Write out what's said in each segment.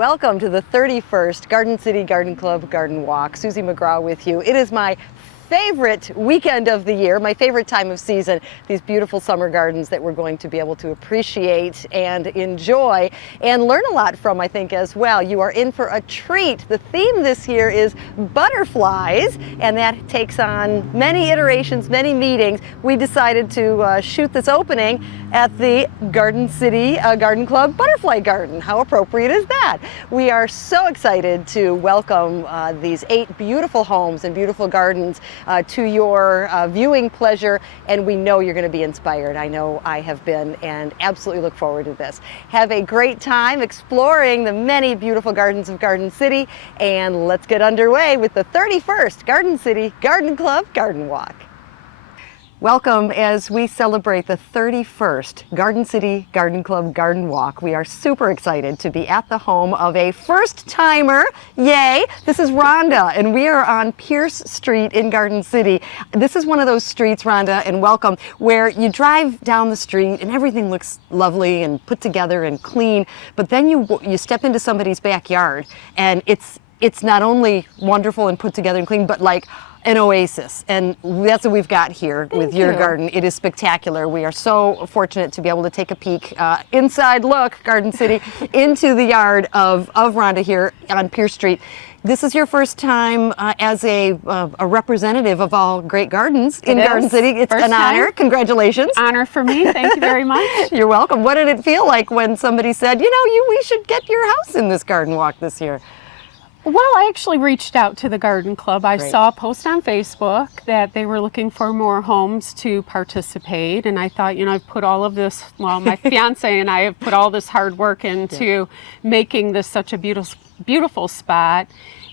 Welcome to the 31st Garden City Garden Club Garden Walk. Susie McGraw with you. It is my favorite weekend of the year, my favorite time of season, these beautiful summer gardens that we're going to be able to appreciate and enjoy and learn a lot from, I think, as well. You are in for a treat. The theme this year is butterflies, and that takes on many iterations, many meetings. We decided to shoot this opening at the Garden City Garden Club Butterfly Garden. How appropriate is that? We are so excited to welcome these 8 beautiful homes and beautiful gardens to your viewing pleasure, and we know you're going to be inspired. I know I have been, and absolutely look forward to this. Have a great time exploring the many beautiful gardens of Garden City, and let's get underway with the 31st Garden City Garden Club Garden Walk. Welcome as we celebrate the 31st Garden City Garden Club Garden Walk. We are super excited to be at the home of a first-timer. Yay! This is Rhonda, and we are on Pierce Street in Garden City. This is one of those streets, Rhonda, and welcome, where you drive down the street and everything looks lovely and put together and clean, but then you step into somebody's backyard and it's not only wonderful and put together and clean, but like an oasis, and that's what we've got here with your garden. It is spectacular. We are so fortunate to be able to take a peek, inside look, Garden City, into the yard of Rhonda here on Pierce Street. This is your first time as a representative of all great gardens in Garden City. It's an honor. Congratulations. Honor for me. Thank you very much. You're welcome. What did it feel like when somebody said, you know, we should get your house in this garden walk this year? Well, I actually reached out to the garden club. I saw a post on Facebook that they were looking for more homes to participate, and I thought, you know, I've put all of this, well, my fiance and I have put all this hard work into making this such a beautiful spot.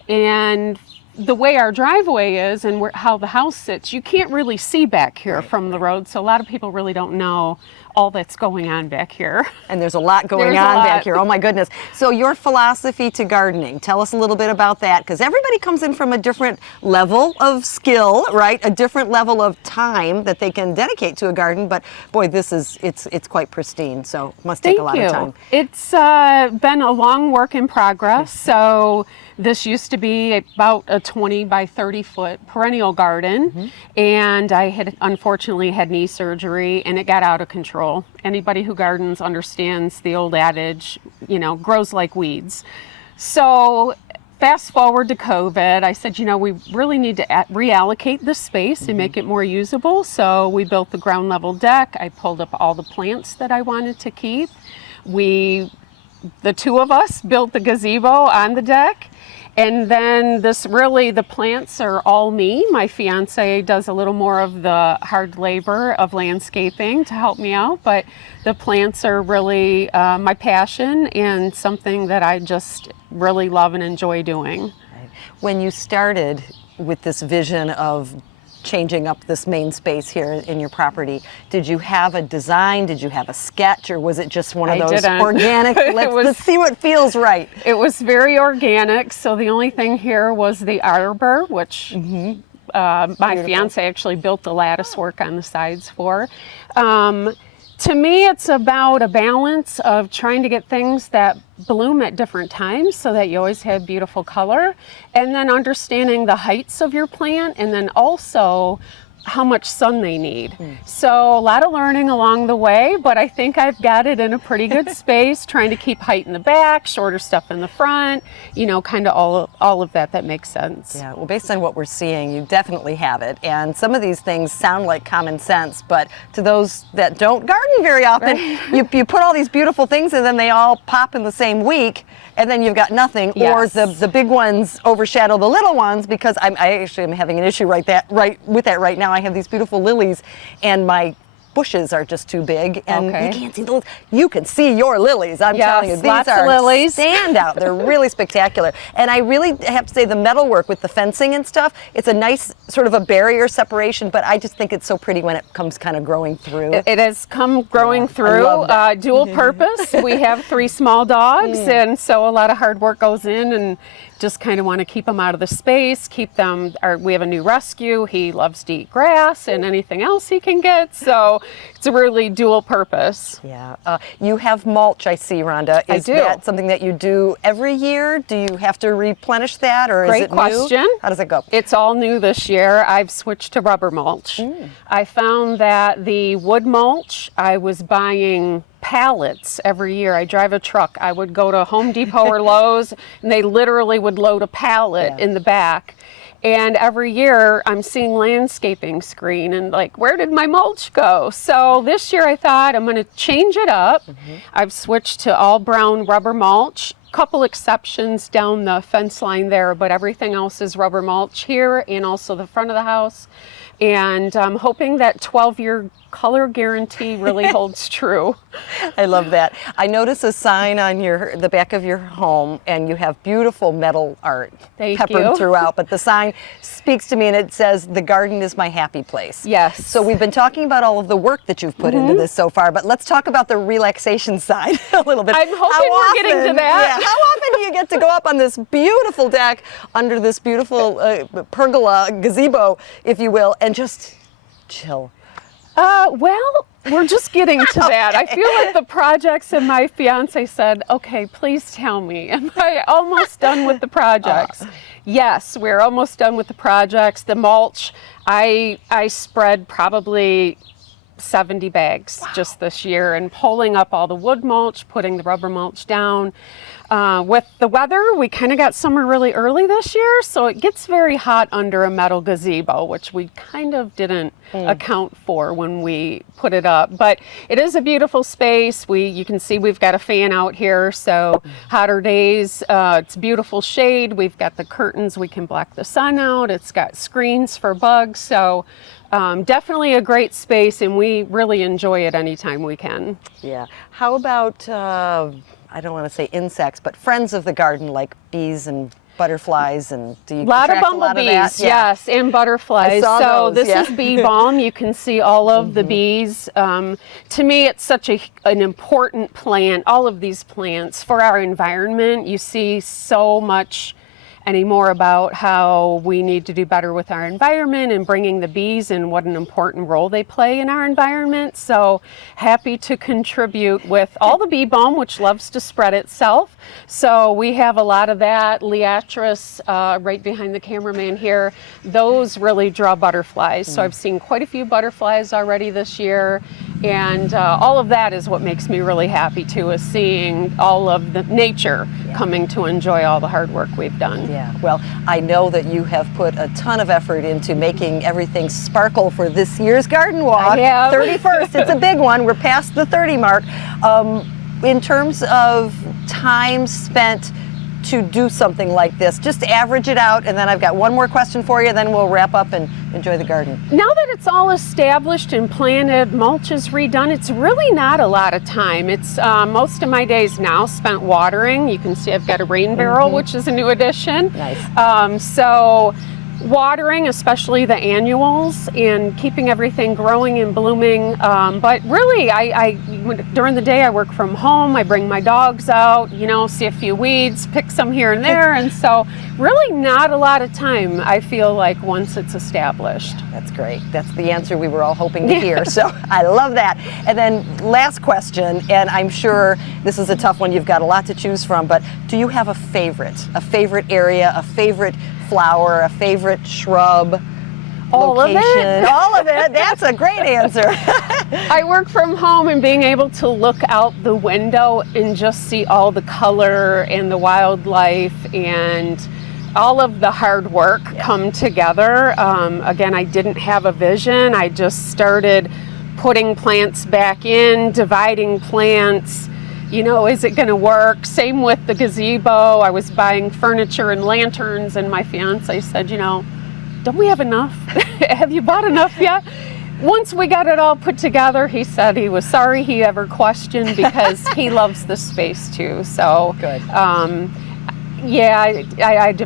And the way our driveway is and how the house sits, you can't really see back here from the road, so a lot of people really don't know all that's going on back here. And there's a lot going on back here. Oh my goodness. So your philosophy to gardening, tell us a little bit about that, because everybody comes in from a different level of skill, right? A different level of time that they can dedicate to a garden, but boy, it's quite pristine, so it must take a lot of time. It's been a long work in progress. So this used to be about a 20 by 30 foot perennial garden, and I had unfortunately had knee surgery and it got out of control. Anybody who gardens understands the old adage, you know, grows like weeds. So fast forward to COVID, I said, you know, we really need to reallocate this space and make it more usable. So we built the ground level deck. I pulled up all the plants that I wanted to keep. The two of us built the gazebo on the deck. And then the plants are all me. My fiance does a little more of the hard labor of landscaping to help me out, but the plants are really my passion and something that I just really love and enjoy doing. When you started with this vision of changing up this main space here in your property, did you have a design? Did you have a sketch, or was it just one of those organic, let's see what feels right? It was very organic. So the only thing here was the arbor, which my fiance actually built the lattice work on the sides for. To me, it's about a balance of trying to get things that bloom at different times so that you always have beautiful color, and then understanding the heights of your plant, and then also how much sun they need. So a lot of learning along the way, but I think I've got it in a pretty good space, trying to keep height in the back, shorter stuff in the front, you know, kind of all of that makes sense. Yeah, well, based on what we're seeing, you definitely have it. And some of these things sound like common sense, but to those that don't garden very often, you put all these beautiful things and then they all pop in the same week, and then you've got nothing, or the big ones overshadow the little ones, because I actually am having an issue with that right now. I have these beautiful lilies, and my bushes are just too big, and you can't see those. You can see your lilies. I'm telling you, these are lilies. Standout. They're really spectacular. And I really have to say, the metalwork with the fencing and stuff, it's a nice sort of a barrier separation, but I just think it's so pretty when it comes kind of growing through. It has come growing through. Dual purpose. We have 3 small dogs, and so a lot of hard work goes in, and just kind of want to keep them out of the space, keep them, we have a new rescue. He loves to eat grass and anything else he can get. So it's a really dual purpose. Yeah. You have mulch, I see, Rhonda. I Is do. that something that you do every year? Do you have to replenish that, or is Great it question. new? How does it go? It's all new this year. I've switched to rubber mulch. I found that the wood mulch, I was buying pallets every year. I drive a truck. I would go to Home Depot or Lowe's, and they literally would load a pallet in the back. And every year I'm seeing landscaping screen and like, where did my mulch go? So this year I thought I'm going to change it up. I've switched to all brown rubber mulch. Couple exceptions down the fence line there, but everything else is rubber mulch here and also the front of the house. And I'm hoping that 12-year color guarantee really holds true. I love that. I notice a sign on the back of your home, and you have beautiful metal art peppered you. throughout, but the sign speaks to me and it says, "The garden is my happy place." Yes. So we've been talking about all of the work that you've put into this so far, but let's talk about the relaxation side a little bit. I'm hoping we're getting to that. Yeah, how often do you get to go up on this beautiful deck under this beautiful pergola, gazebo, if you will, and just chill? Well, we're just getting to that. I feel like the projects, and my fiance said, okay, please tell me, am I almost done with the projects? Yes, we're almost done with the projects. The mulch, I spread probably 70 bags just this year, and pulling up all the wood mulch, putting the rubber mulch down. With the weather, we kind of got summer really early this year, so it gets very hot under a metal gazebo, which we kind of didn't account for when we put it up. But it is a beautiful space. You can see we've got a fan out here, so hotter days, it's beautiful shade. We've got the curtains, we can block the sun out. It's got screens for bugs, so definitely a great space, and we really enjoy it anytime we can. Yeah. How about, I don't want to say insects, but friends of the garden like bees and butterflies, and do you lot of attract a lot of bumblebees, that? Yeah. yes, and butterflies. I saw So those, this is bee balm. You can see all of the bees. To me, it's such an important plant. All of these plants for our environment. You see so much anymore about how we need to do better with our environment and bringing the bees and what an important role they play in our environment. So happy to contribute with all the bee balm, which loves to spread itself. So we have a lot of that. Liatris, right behind the cameraman here, those really draw butterflies. So I've seen quite a few butterflies already this year. And all of that is what makes me really happy too, is seeing all of the nature coming to enjoy all the hard work we've done. Yeah, well, I know that you have put a ton of effort into making everything sparkle for this year's garden walk. I have. 31st, it's a big one. We're past the 30 mark. In terms of time spent to do something like this, just average it out, and then I've got one more question for you, then we'll wrap up and enjoy the garden. Now that it's all established and planted, mulch is redone, it's really not a lot of time. It's most of my days now spent watering. You can see I've got a rain barrel, which is a new addition. Nice. So watering, especially the annuals, and keeping everything growing and blooming. But really, during the day I work from home. I bring my dogs out, see a few weeds, pick some here and there, and so really not a lot of time, I feel like, once it's established. That's great. That's the answer we were all hoping to hear. So I love that. And then last question, and I'm sure this is a tough one. You've got a lot to choose from, but do you have a favorite area, a favorite flower, a favorite shrub, all location? Of it? All of it. That's a great answer. I work from home, and being able to look out the window and just see all the color and the wildlife and all of the hard work come together. Again, I didn't have a vision. I just started putting plants back in, dividing plants. Is it going to work? Same with the gazebo. I was buying furniture and lanterns, and my fiance said, don't we have enough? Have you bought enough yet? Once we got it all put together, he said he was sorry he ever questioned, because he loves the space too. So good. Yeah,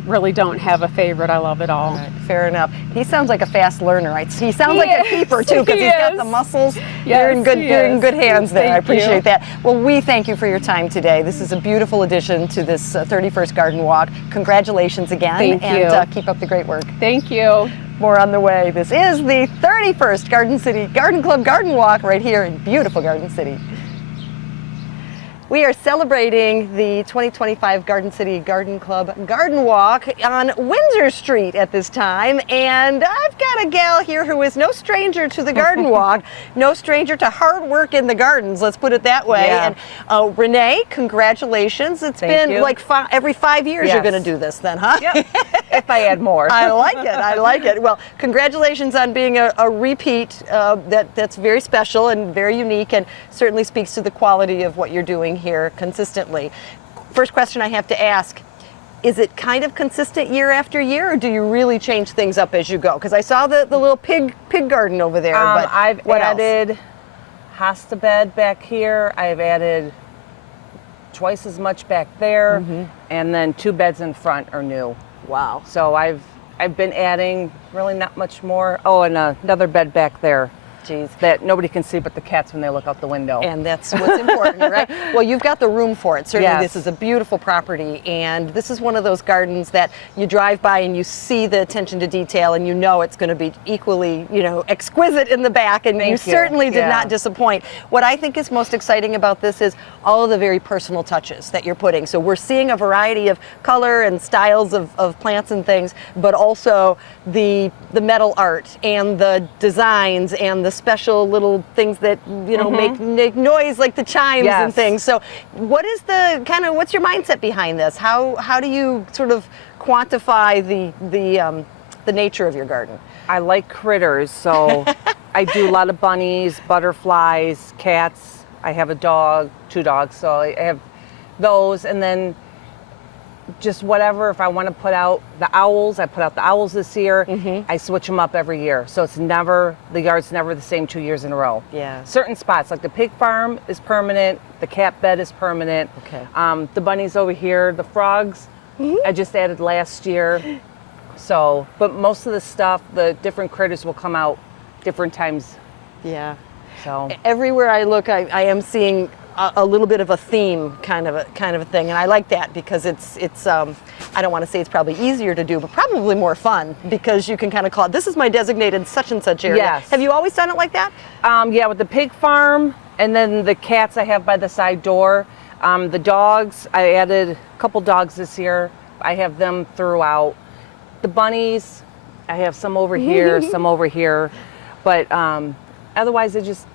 really don't have a favorite. I love it all. Right, fair enough. He sounds like a fast learner. He sounds like a keeper too, because He he's got is. the muscles. Yes, you're in good hands there. I Thank appreciate you. that. Well, we thank you for your time today. This is a beautiful addition to this 31st Garden Walk. Congratulations again. Thank you. And keep up the great work. Thank you. More on the way. This is the 31st Garden City Garden Club Garden Walk right here in beautiful Garden City. We are celebrating the 2025 Garden City Garden Club Garden Walk on Windsor Street at this time, and I've got a gal here who is no stranger to the garden walk, no stranger to hard work in the gardens, let's put it that way. Yeah. And Renee, congratulations. It's Thank been you. like every 5 years you're Yes. going to do this then, huh? Yep. If I add more. I like it. I like it. Well, congratulations on being a repeat. That's very special and very unique, and certainly speaks to the quality of what you're doing here consistently. First question I have to ask: is it kind of consistent year after year, or do you really change things up as you go? Because I saw the little pig garden over there. But I've what else? added hosta bed back here. I've added twice as much back there, and then 2 beds in front are new. Wow. So I've been adding really not much more. Oh, and another bed back there. Jeez. That nobody can see but the cats when they look out the window. And that's what's important, right? Well, you've got the room for it. Certainly, Yes. This is a beautiful property, and this is one of those gardens that you drive by and you see the attention to detail, and you know it's going to be equally, exquisite in the back, and you Thank you. certainly did Yeah. not disappoint. What I think is most exciting about this is all of the very personal touches that you're putting. So we're seeing a variety of color and styles of plants and things, but also the metal art and the designs and the special little things that make noise like the chimes and Yes. things. So what is what's your mindset behind this? How do you sort of quantify the nature of your garden? I like critters, so I do a lot of bunnies, butterflies, cats. I have a dog, 2 dogs, so I have those, and then just whatever. If I want to put out the owls, I put out the owls this year. I switch them up every year, so the yard's never the same 2 years in a row. Yeah. Certain spots, like the pig farm is permanent, the cat bed is permanent. Okay. The bunnies over here, the frogs, I just added last year. So, but most of the stuff, the different critters will come out different times. Yeah. So Everywhere I look, I am seeing a little bit of a theme kind of a thing, and I like that because it's I don't want to say it's probably easier to do, but probably more fun, because you can kind of call it, this is my designated such and such area. Yes. Have you always done it like that? yeah, with the pig farm, and then the cats I have by the side door. The dogs, I added a couple dogs this year. I have them throughout. The bunnies, I have some over here, some over here, but otherwise I just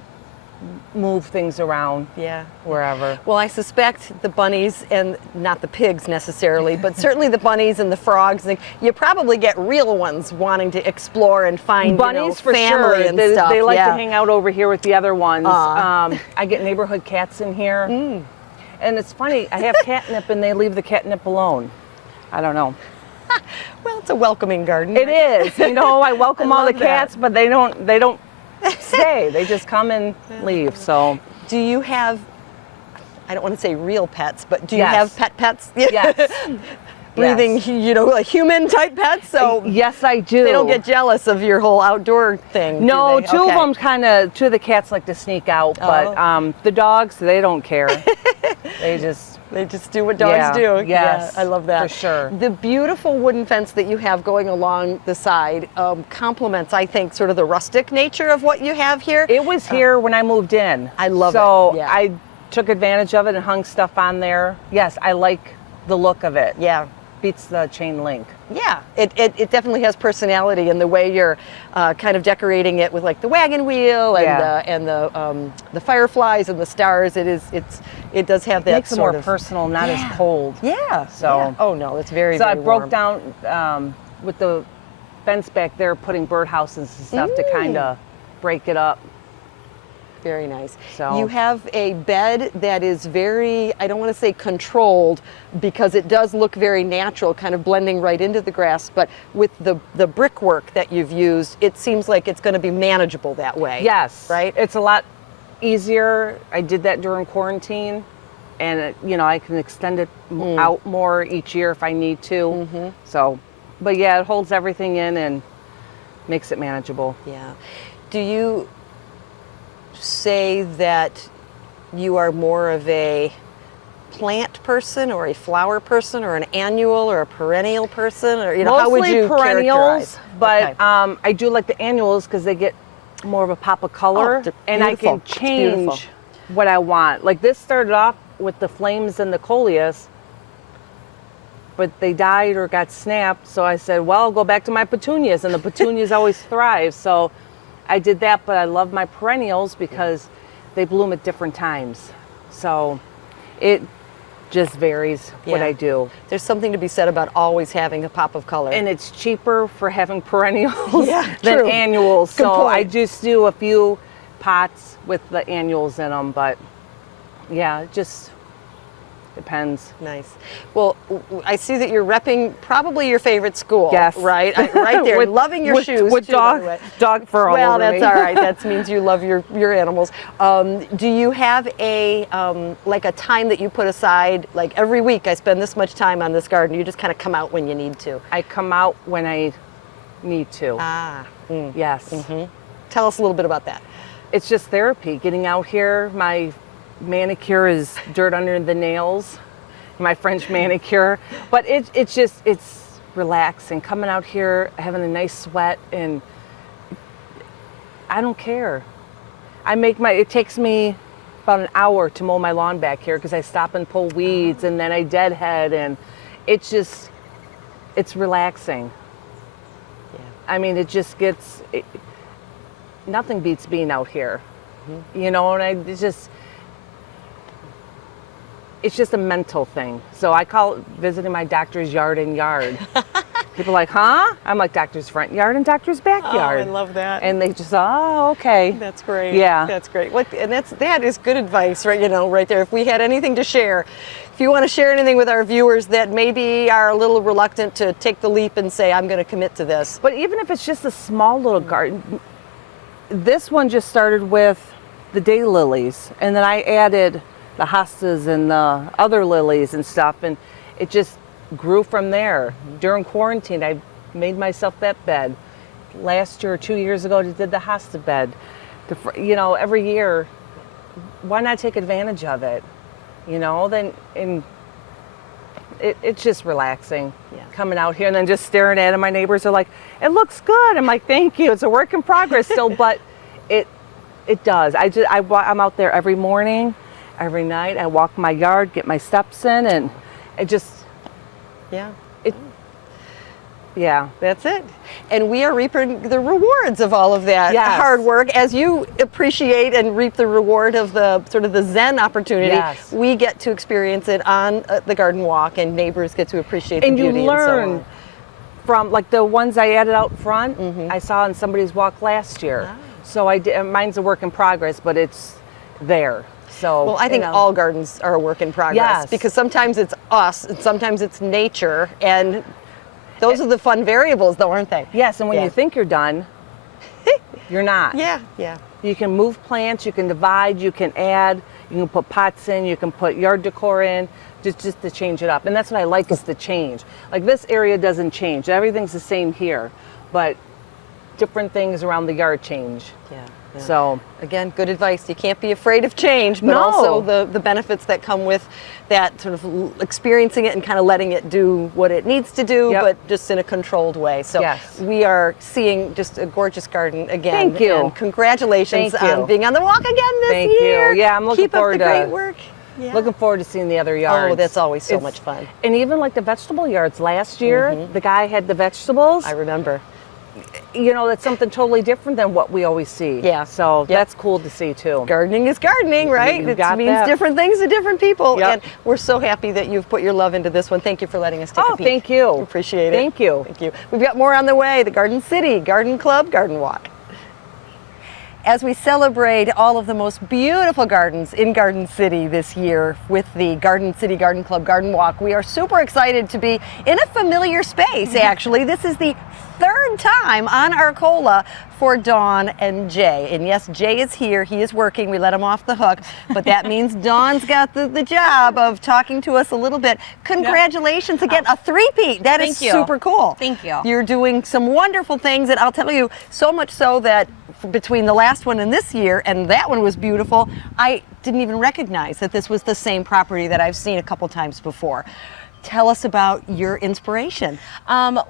move things around. Yeah. Wherever. Well, I suspect the bunnies, and not the pigs necessarily, but certainly the bunnies and the frogs, and you probably get real ones wanting to explore and find Bunnies for family sure. and They, stuff. they like yeah. to hang out over here with the other ones. Aw. I get neighborhood cats in here. And it's funny, I have catnip and they leave the catnip alone. I don't know. Well, it's a welcoming garden. It is. I welcome all the love that. cats, but they don't stay. They just come and leave. So Do you have, I don't want to say real pets, but do you Yes. have pets? yes. Breathing, Yes. like human type pets, so Yes, I do. they don't get jealous of your whole outdoor thing. No, do they? two Okay. of them two of the cats like to sneak out, but Oh. the dogs, they don't care. They just do what dogs Yeah, do. yes, Yeah, I love that. for sure. The beautiful wooden fence that you have going along the side complements, I think, sort of the rustic nature of what you have here. It was here when I moved in. I love it, So yeah. I took advantage of it and hung stuff on there. Yes, I like the look of it. Yeah. Beats the chain link. Yeah, it definitely has personality in the way you're kind of decorating it with like the wagon wheel and Yeah. the fireflies and the stars. It does have that Makes it sort more of personal, not Yeah. as cold. Yeah. So- yeah. Oh no, it's very. So very I broke warm. down with the fence back there, putting birdhouses and stuff to kind of break it up. Very nice. So- You have a bed that is very, I don't want to say controlled, because it does look very natural, kind of blending right into the grass, but with the brickwork that you've used, it seems like it's going to be manageable that way. Yes. Right? It's a lot easier. I did that during quarantine. and I can extend it out more each year if I need to. So, but yeah, it holds everything in and makes it manageable. Yeah. Do you say that you are more of a plant person or a flower person or an annual or a perennial person, or how would you perennials, characterize? but Okay. I do like the annuals because they get more of a pop of color, they're and I beautiful. can It's beautiful. change what I want. Like this started off with the flames and the coleus, but they died or got snapped. So I said, well, I'll go back to my petunias, and the petunias always thrive. So I did that, but I love my perennials because they bloom at different times. So it just varies what Yeah. I do. There's something to be said about always having a pop of color. And it's cheaper for having perennials Yeah, than true. annuals. Good So point. I just do a few pots with the annuals in them, but yeah, it just depends. Nice. Well, I see that you're repping probably your favorite school. Yes. Right? Right there. With- Loving your with- shoes. with too, by the way. dog fur all Well, over that's me. all right. That means you love your animals. Do you have a like a time that you put aside? Like every week, I spend this much time on this garden. You just kind of come out when you need to. I come out when I need to. Yes. Tell us a little bit about that. It's just therapy. Getting out here, my manicure is dirt under the nails, my French manicure, but it's relaxing. Coming out here, having a nice sweat, and I don't care. It takes me about an hour to mow my lawn back here because I stop and pull weeds and then I deadhead, and it's relaxing. Yeah. I mean, nothing beats being out here, and it's just a mental thing. So I call it visiting my doctor's yard and yard. People are like, huh? I'm like, doctor's front yard and doctor's backyard. Oh, I love that. And they just, oh, okay. That's great. Yeah. That's great. That is good advice, right? Right there. If we had anything to share, if you want to share anything with our viewers that maybe are a little reluctant to take the leap and say, I'm going to commit to this. But even if it's just a small little garden, this one just started with the daylilies, and then I added the hostas and the other lilies and stuff, and it just grew from there. During quarantine, I made myself that bed. Last year or 2 years ago, I did the hosta bed. Every year, why not take advantage of it? It's just relaxing. Yeah. Coming out here and then just staring at it. My neighbors are like, it looks good. I'm like, thank you. It's a work in progress still, but it does. I'm out there every morning, every night. I walk my yard, get my steps in, and it just, Yeah. yeah. That's it. And we are reaping the rewards of all of that Yes. hard work. As you appreciate and reap the reward of the sort of the Zen opportunity, Yes. we get to experience it on the garden walk, and neighbors get to appreciate And the you beauty learn and so on. from, like the ones I added out front, I saw on somebody's walk last year. So I did, mine's a work in progress, but it's there. So, Well, I think all gardens are a work in progress, Yes. because sometimes it's us and sometimes it's nature, and those are the fun variables though, aren't they? Yes, and when Yeah. you think you're done, you're not. Yeah. You can move plants, you can divide, you can add, you can put pots in, you can put yard decor in, just to change it up. And that's what I like, is the change. Like this area doesn't change. Everything's the same here, but different things around the yard change. Yeah. So Again, good advice. You can't be afraid of change, but No. also the benefits that come with that sort of experiencing it and kind of letting it do what it needs to do, Yep. but just in a controlled way. So Yes. we are seeing just a gorgeous garden again. Thank you. And congratulations Thank you. on being on the walk again this Thank year. you. Yeah, I'm looking Keep up forward the great to- work. Yeah. looking forward to seeing the other yards. Oh, that's always so much fun. And even like the vegetable yards last year, the guy had the vegetables. I remember. That's something totally different than what we always see. Yeah. So Yep. that's cool to see too. Gardening is gardening, right? You It got means that. different things to different people. Yep. And we're so happy that you've put your love into this one. Thank you for letting us take Oh, a peek. thank you. Appreciate it. Thank you. Thank you. We've got more on the way. The Garden City, Garden Club, Garden Walk. as we celebrate all of the most beautiful gardens in Garden City this year with the Garden City Garden Club Garden Walk. We are super excited to be in a familiar space, actually. This is the third time on Arcola for Dawn and Jay. And yes, Jay is here. He is working. We let him off the hook. But that means Dawn's got the job of talking to us a little bit. Congratulations again, a three-peat. That is super cool. Thank you. You're doing some wonderful things, and I'll tell you, so much so that between the last one and this year, and that one was beautiful, I didn't even recognize that this was the same property that I've seen a couple times before. Tell us about your inspiration.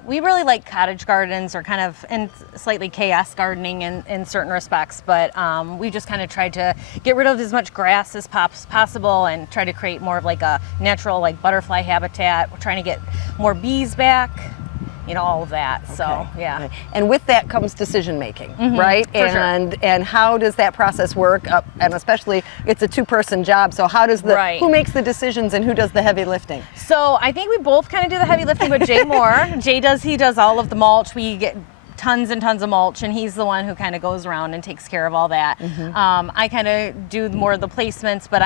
We really like cottage gardens, or kind of and slightly chaos gardening in certain respects, but we just kind of tried to get rid of as much grass as possible and try to create more of like a natural like butterfly habitat. We're trying to get more bees back, you know, all of that. Okay. So yeah. Okay. And with that comes decision making, right? For sure. And how does that process work? And especially, it's a two-person job. So how does who makes the decisions and who does the heavy lifting? So I think we both kind of do the heavy lifting, but Jay more. Jay does all of the mulch. We get tons and tons of mulch, and he's the one who kind of goes around and takes care of all that. I kind of do more of the placements, but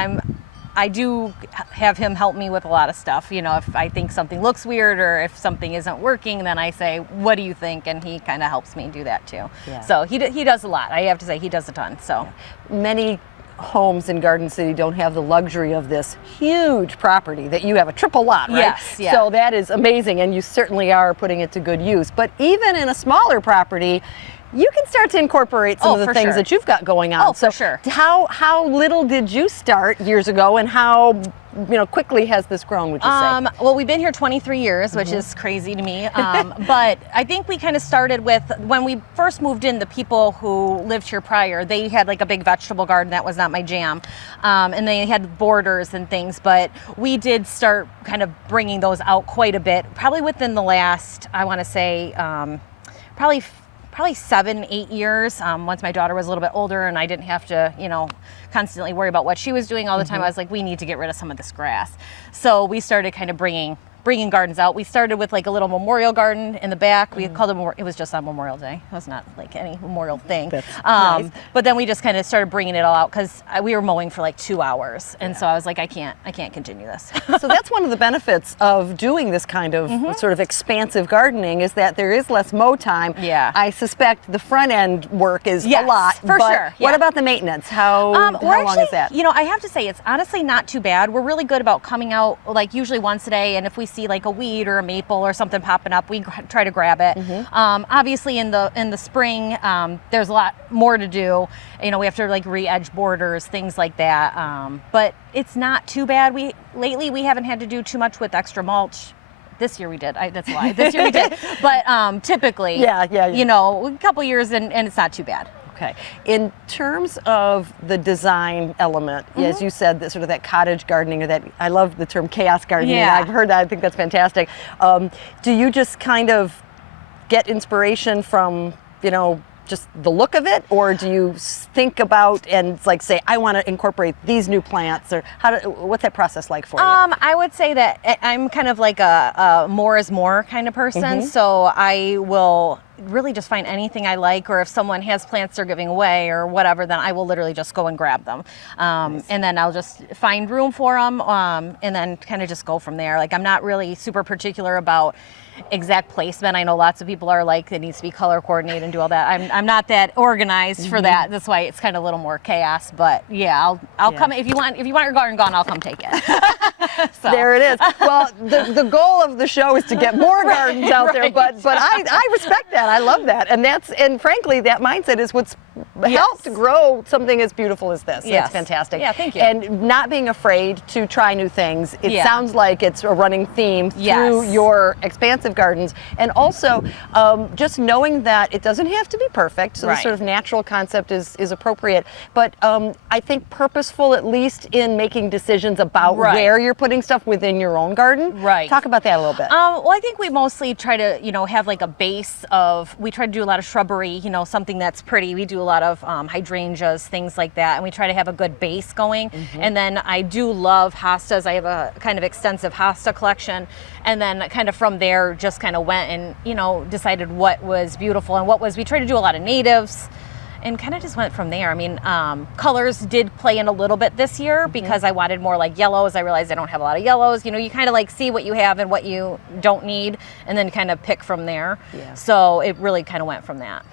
I do have him help me with a lot of stuff. You know, if I think something looks weird or if something isn't working, then I say, what do you think? And he kind of helps me do that too. Yeah. So he does a lot. I have to say, he does a ton. So many homes in Garden City don't have the luxury of this huge property that you have, a triple lot, right? Yes, yeah. So that is amazing, and you certainly are putting it to good use. But even in a smaller property, you can start to incorporate some of the things that you've got going on. Oh, for sure. How little did you start years ago, and how quickly has this grown, would you say? Well, we've been here 23 years, which is crazy to me. But I think we kind of started with, when we first moved in, the people who lived here prior, they had like a big vegetable garden. That was not my jam. And they had borders and things, but we did start kind of bringing those out quite a bit, probably within the last, I want to say, probably 7-8 years. Once my daughter was a little bit older and I didn't have to, constantly worry about what she was doing all the time, I was like, we need to get rid of some of this grass. So we started kind of bringing gardens out. We started with like a little memorial garden in the back. We called it was just on Memorial Day. It was not like any memorial thing. That's nice. But then we just kind of started bringing it all out because we were mowing for like 2 hours. And so I was like, I can't continue this. So that's one of the benefits of doing this kind of sort of expansive gardening, is that there is less mow time. Yeah. I suspect the front end work is a lot. For but sure. What about the maintenance? How long is that? I have to say, it's honestly not too bad. We're really good about coming out like usually once a day, and if we see like a weed or a maple or something popping up, we try to grab it. Obviously in the spring, there's a lot more to do. We have to like re-edge borders, things like that. But it's not too bad. Lately we haven't had to do too much with extra mulch. This year we did. That's a lie. This year we did. But typically, a couple years and it's not too bad. Okay. In terms of the design element, as you said, that sort of that cottage gardening, or that, I love the term chaos gardening. Yeah. I've heard that. I think that's fantastic. Do you just kind of get inspiration from, just the look of it, or do you think about and like say, I want to incorporate these new plants, or what's that process like for you? I would say that I'm kind of like a more is more kind of person. So I will really just find anything I like, or if someone has plants they're giving away or whatever, then I will literally just go and grab them. Nice. And then I'll just find room for them, and then kind of just go from there. Like, I'm not really super particular about exact placement. I know lots of people are like, it needs to be color coordinated and do all that. I'm not that organized for that. That's why it's kind of a little more chaos. But yeah, I'll come if you want your garden gone, I'll come take it. So. There it is. Well, the goal of the show is to get more gardens out there, but I respect that. I love that, and frankly, that mindset is what's helped grow something as beautiful as this. Yes. It's fantastic. Yeah, thank you. And not being afraid to try new things. It sounds like it's a running theme through your expansive gardens, and also just knowing that it doesn't have to be perfect. So the sort of natural concept is appropriate, but I think purposeful, at least in making decisions about where you're putting stuff within your own garden. Right. Talk about that a little bit. Well, I think we mostly try to, have like a base of, we try to do a lot of shrubbery, something that's pretty. We do a lot of hydrangeas, things like that, and we try to have a good base going. And then I do love hostas. I have a kind of extensive hosta collection, and then kind of from there just kind of went and decided what was beautiful and we try to do a lot of natives and kind of just went from there. I mean, colors did play in a little bit this year because I wanted more like yellows. I realized I don't have a lot of yellows. You know, you kind of like see what you have and what you don't need, and then kind of pick from there. Yeah. So it really kind of went from that.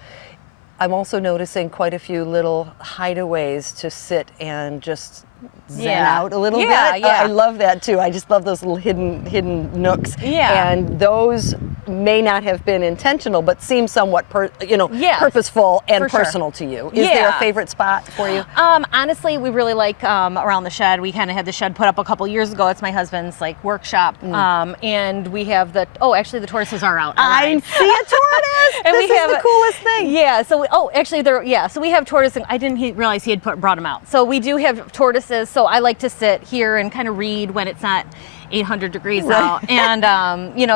I'm also noticing quite a few little hideaways to sit and just zen out a little bit. I love that too. I just love those little hidden nooks. Yeah. And those may not have been intentional, but seem somewhat purposeful and for sure. personal to you. Is there a favorite spot for you? Honestly, we really like around the shed. We kind of had the shed put up a couple years ago. It's my husband's like workshop, and we have the tortoises are out. I see a tortoise. And this is the coolest thing. Yeah. So so we have tortoises. I didn't realize he had brought them out. So we do have tortoises. So I like to sit here and kind of read when it's not 800 degrees out, and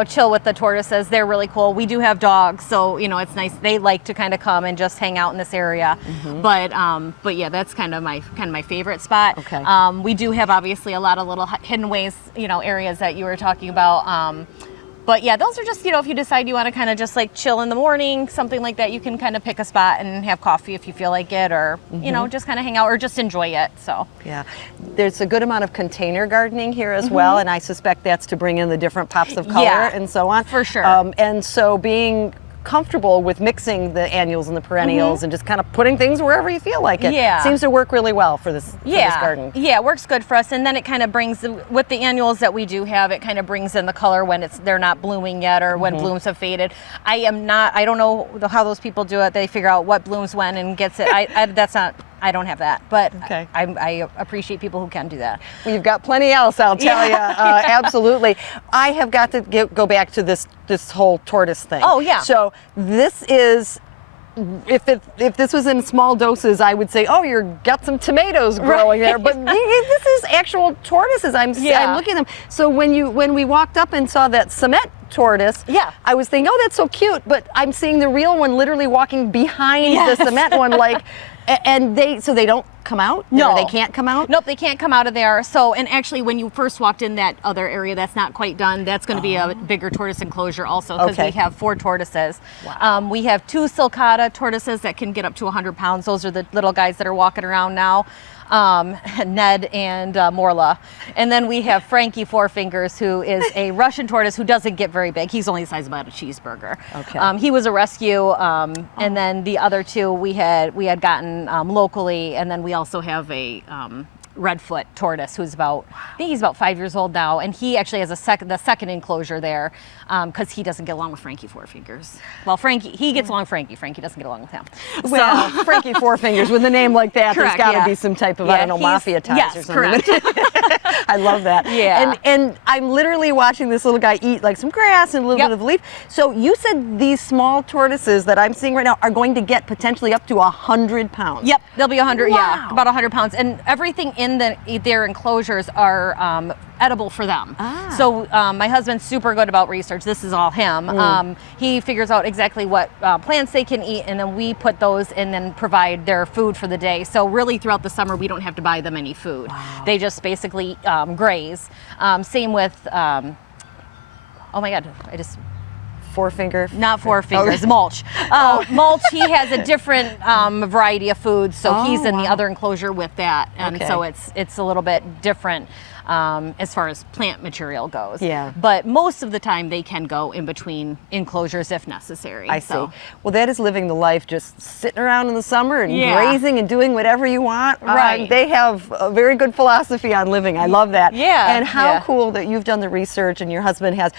chill with the tortoises. They're really cool. We do have dogs, so it's nice. They like to kind of come and just hang out in this area. But yeah, that's kind of my favorite spot. Okay. We do have obviously a lot of little hidden ways, areas that you were talking about. But yeah, those are just, if you decide you want to kind of just like chill in the morning, something like that, you can kind of pick a spot and have coffee if you feel like it, or, just kind of hang out or just enjoy it. So, yeah, there's a good amount of container gardening here as well. And I suspect that's to bring in the different pops of color and so on. For sure. And so being comfortable with mixing the annuals and the perennials and just kind of putting things wherever you feel like it. Yeah. Seems to work really well for this garden. Yeah, it works good for us. And then it kind of brings, with the annuals that we do have, it kind of brings in the color when they're not blooming yet or when blooms have faded. I don't know how those people do it. They figure out what blooms when and gets it. I don't have that, but I appreciate people who can do that. Well, you've got plenty else, I'll tell you. Absolutely. I have got to go back to this whole tortoise thing. Oh, yeah. So this is, if this was in small doses, I would say, oh, you've got some tomatoes growing there. But this is actual tortoises. I'm looking at them. So when we walked up and saw that cement tortoise, I was thinking, oh, that's so cute. But I'm seeing the real one literally walking behind the cement one, and they don't come out? No. They can't come out? Nope, they can't come out of there. So, and actually when you first walked in that other area that's not quite done, that's going to be a bigger tortoise enclosure also, because we have 4 tortoises. Wow. We have 2 sulcata tortoises that can get up to 100 pounds. Those are the little guys that are walking around now. Ned and Morla. And then we have Frankie Four Fingers, who is a Russian tortoise who doesn't get very big. He's only the size of about a cheeseburger. Okay. He was a rescue, and then the other 2 we had gotten locally, and then we also have a Redfoot tortoise who's I think he's about 5 years old now, and he actually has the second enclosure there because he doesn't get along with Frankie Four Fingers. Well, he gets along with Frankie. Frankie doesn't get along with him. Well, Frankie Four Fingers, with a name like that, Correct, there's got to be some type of, mafia ties or something. Correct. I love that. Yeah. And I'm literally watching this little guy eat like some grass and a little bit of leaf. So you said these small tortoises that I'm seeing right now are going to get potentially up to 100 pounds. Yep, they'll be 100, Wow. about 100 pounds. And everything in their enclosures are edible for them. So my husband's super good about research. This is all him. He figures out exactly what plants they can eat, and then we put those and then provide their food for the day. So really throughout the summer, we don't have to buy them any food. Wow. They just basically graze. Same with, oh my God, Four finger? Not Four Fingers, mulch. Mulch, he has a different variety of foods, so he's in the other enclosure with that. And so it's a little bit different as far as plant material goes. Yeah. But most of the time they can go in between enclosures if necessary. I see. Well, that is living the life, just sitting around in the summer and grazing and doing whatever you want. Right. They have a very good philosophy on living. I love that. Yeah. And how cool that you've done the research and your husband has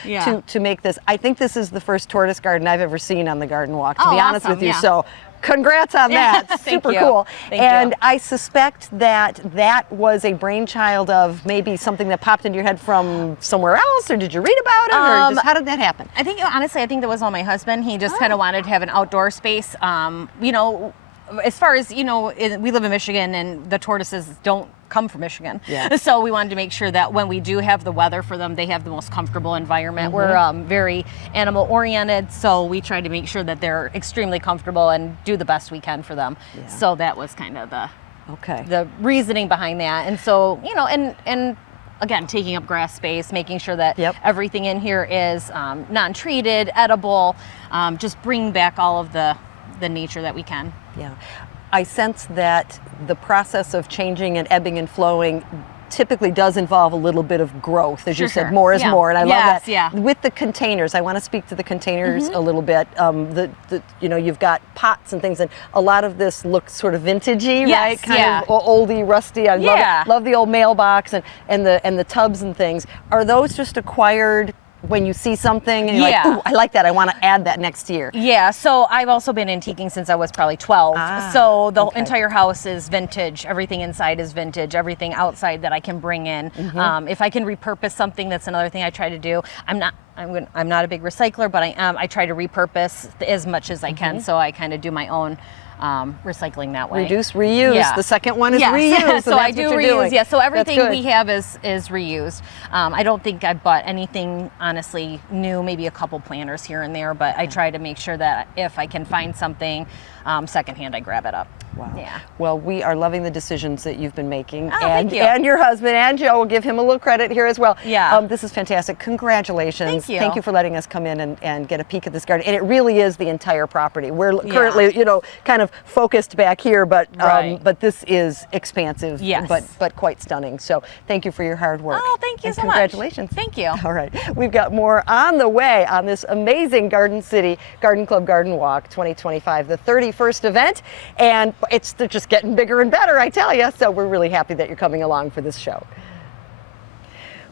to make this. I think this is the first tortoise garden I've ever seen on the garden walk, to be honest with you. So congrats on that. Super cool. Thank you. I suspect that was a brainchild of maybe something that popped into your head from somewhere else, or did you read about it, or just how did that happen? I think, honestly, that was all my husband. He just kind of wanted to have an outdoor space. As far as, we live in Michigan and the tortoises don't come from Michigan. Yeah. So we wanted to make sure that when we do have the weather for them, they have the most comfortable environment. We're very animal oriented, so we try to make sure that they're extremely comfortable and do the best we can for them. Yeah. So that was kind of the reasoning behind that. And so, and again, taking up grass space, making sure that everything in here is non-treated, edible, just bring back all of the nature that we can. Yeah. I sense that the process of changing and ebbing and flowing typically does involve a little bit of growth, as you said, more is more, and I love that. Yeah. With the containers, I want to speak to the containers a little bit. You've got pots and things, and a lot of this looks sort of vintagey, right? Kind of oldie, rusty. I love the old mailbox and the tubs and things. Are those just acquired when you see something and you're like, ooh, I like that, I want to add that next year? Yeah, so I've also been antiquing since I was probably 12. So the entire house is vintage. Everything inside is vintage. Everything outside that I can bring in. If I can repurpose something, that's another thing I try to do. I'm not a big recycler, but I try to repurpose as much as I can. So I kind of do my own recycling that way. Reduce, reuse. Yeah. The second one is reuse. So I do reuse. Yeah. So everything we have is reused. I don't think I bought anything honestly new. Maybe a couple planters here and there, but I try to make sure that if I can find something secondhand, I grab it up. Wow. Yeah. Well, we are loving the decisions that you've been making, thank you. And your husband and Joe. Will give him a little credit here as well. Yeah. This is fantastic. Congratulations. Thank you. Thank you for letting us come in and get a peek at this garden. And it really is the entire property. We're currently, kind of focused back here, but this is expansive. Yes. But quite stunning. So thank you for your hard work. Oh, thank you so congratulations. much. Thank you. All right. We've got more on the way on this amazing Garden City Garden Club Garden Walk 2025, the 31st event. And they're just getting bigger and better, I tell you. So we're really happy that you're coming along for this show.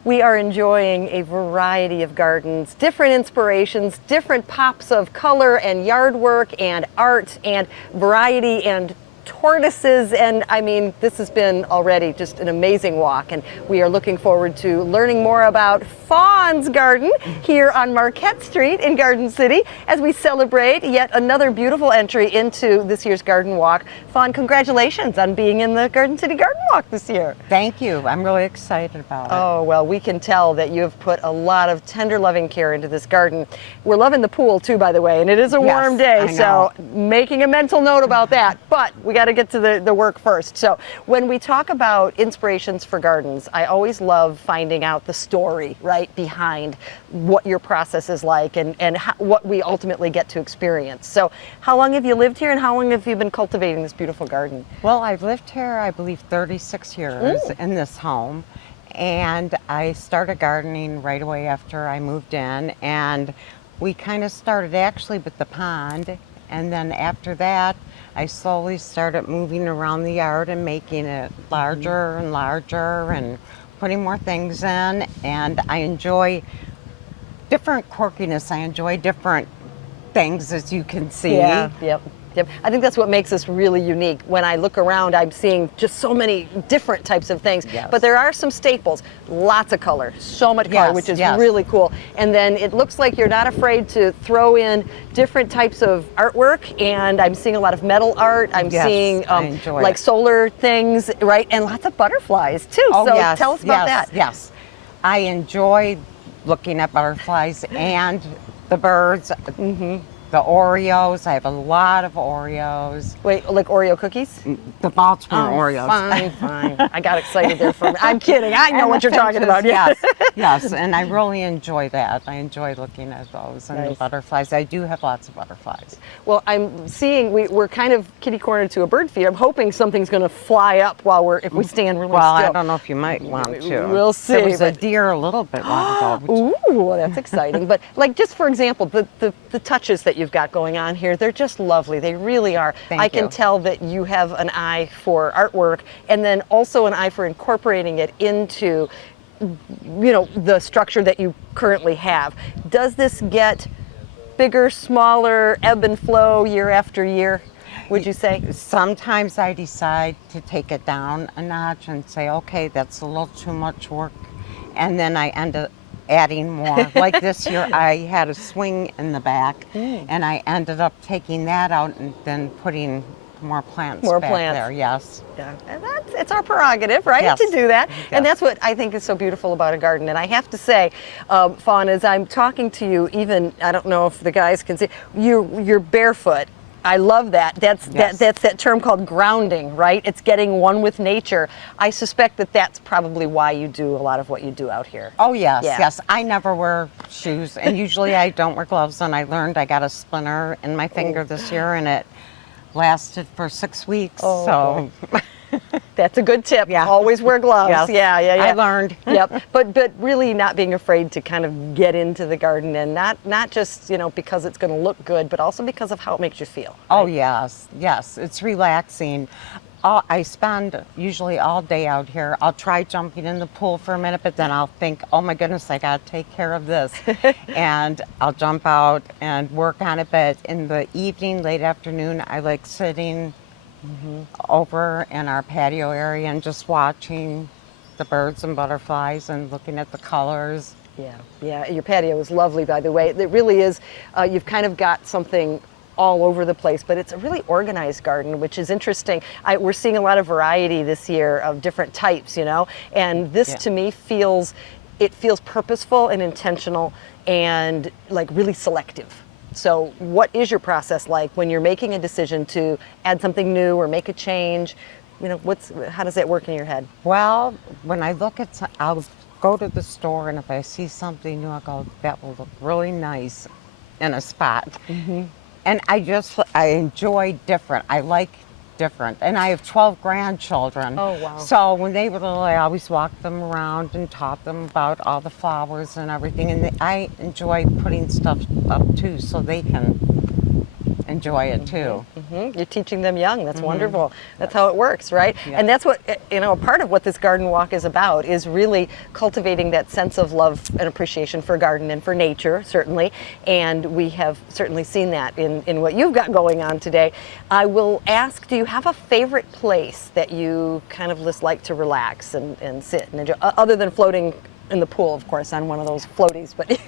We are enjoying a variety of gardens, different inspirations, different pops of color and yard work and art and variety and tortoises, and I mean, this has been already just an amazing walk, and we are looking forward to learning more about Fawn's Garden here on Marquette Street in Garden City as we celebrate yet another beautiful entry into this year's Garden Walk. Fawn, congratulations on being in the Garden City Garden Walk this year. Thank you. I'm really excited about it. Oh, well, we can tell that you have put a lot of tender, loving care into this garden. We're loving the pool, too, by the way, and it is a warm day, so making a mental note about that. But we got to get to the work first. So when we talk about inspirations for gardens, I always love finding out the story, right, behind what your process is like and what we ultimately get to experience. So how long have you lived here and how long have you been cultivating this beautiful garden? Well, I've lived here, I believe, 36 years in this home. And I started gardening right away after I moved in. And we kind of started actually with the pond. And then after that, I slowly started moving around the yard and making it larger and larger and putting more things in. And I enjoy different quirkiness. I enjoy different things, as you can see. Yeah, yep. I think that's what makes us really unique. When I look around, I'm seeing just so many different types of things. Yes. But there are some staples, lots of color, so much color, which is really cool. And then it looks like you're not afraid to throw in different types of artwork. And I'm seeing a lot of metal art. I'm seeing like solar things, right? And lots of butterflies too. Oh, so tell us about that. Yes, I enjoy looking at butterflies and the birds. The Oreos, I have a lot of Oreos. Wait, like Oreo cookies? The Baltimore Oreos. Fine. I got excited there for a minute. I'm kidding. I know what you're talking about. Yes, and I really enjoy that. I enjoy looking at those and the butterflies. I do have lots of butterflies. Well, I'm seeing we're kind of kitty-cornered to a bird feeder. I'm hoping something's going to fly up if we stand really still. Well, I don't know if you might want to. We'll see. There was a deer a little bit while ago. Ooh, well, that's exciting. But like, just for example, the touches that you've got going on here, they're just lovely. They really are. I can tell that you have an eye for artwork and then also an eye for incorporating it into the structure that you currently have. Does this get bigger, smaller, ebb and flow year after year, would you say? Sometimes I decide to take it down a notch and say, okay, that's a little too much work. And then I end up adding more. Like this year, I had a swing in the back, and I ended up taking that out and then putting more plants back there. Yes. Yeah. And it's our prerogative, right, to do that. Yes. And that's what I think is so beautiful about a garden. And I have to say, Fawn, as I'm talking to you, even, I don't know if the guys can see, you're barefoot. I love that. That's that term called grounding, right? It's getting one with nature. I suspect that that's probably why you do a lot of what you do out here. Oh, yes, yes. I never wear shoes, and usually I don't wear gloves, and I learned I got a splinter in my finger this year, and lasted for 6 weeks. Oh, so That's a good tip. Yeah. Always wear gloves. Yes. Yeah. I learned. Yep. But really not being afraid to kind of get into the garden, and not just, because it's going to look good, but also because of how it makes you feel. Oh right? yes, it's relaxing. I spend usually all day out here. I'll try jumping in the pool for a minute, but then I'll think, oh my goodness, I gotta take care of this. And I'll jump out and work on it. But in the evening, late afternoon, I like sitting over in our patio area and just watching the birds and butterflies and looking at the colors. Yeah. Your patio is lovely, by the way. It really is. You've kind of got something all over the place, but it's a really organized garden, which is interesting. We're seeing a lot of variety this year of different types, and this to me feels purposeful and intentional and like really selective. So what is your process like when you're making a decision to add something new or make a change? How does that work in your head? Well, when I look at, I'll go to the store, and if I see something new, I'll go, that will look really nice in a spot. And I enjoy different. I like different. And I have 12 grandchildren. Oh, wow. So when they were little, I always walked them around and taught them about all the flowers and everything. And I enjoy putting stuff up too, so they can enjoy it too. You're teaching them young. That's wonderful. That's how it works, right? Yeah. And that's what, part of what this garden walk is about is really cultivating that sense of love and appreciation for garden and for nature, certainly. And we have certainly seen that in what you've got going on today. I will ask, do you have a favorite place that you kind of just like to relax and sit and enjoy, other than floating in the pool, of course, on one of those floaties, but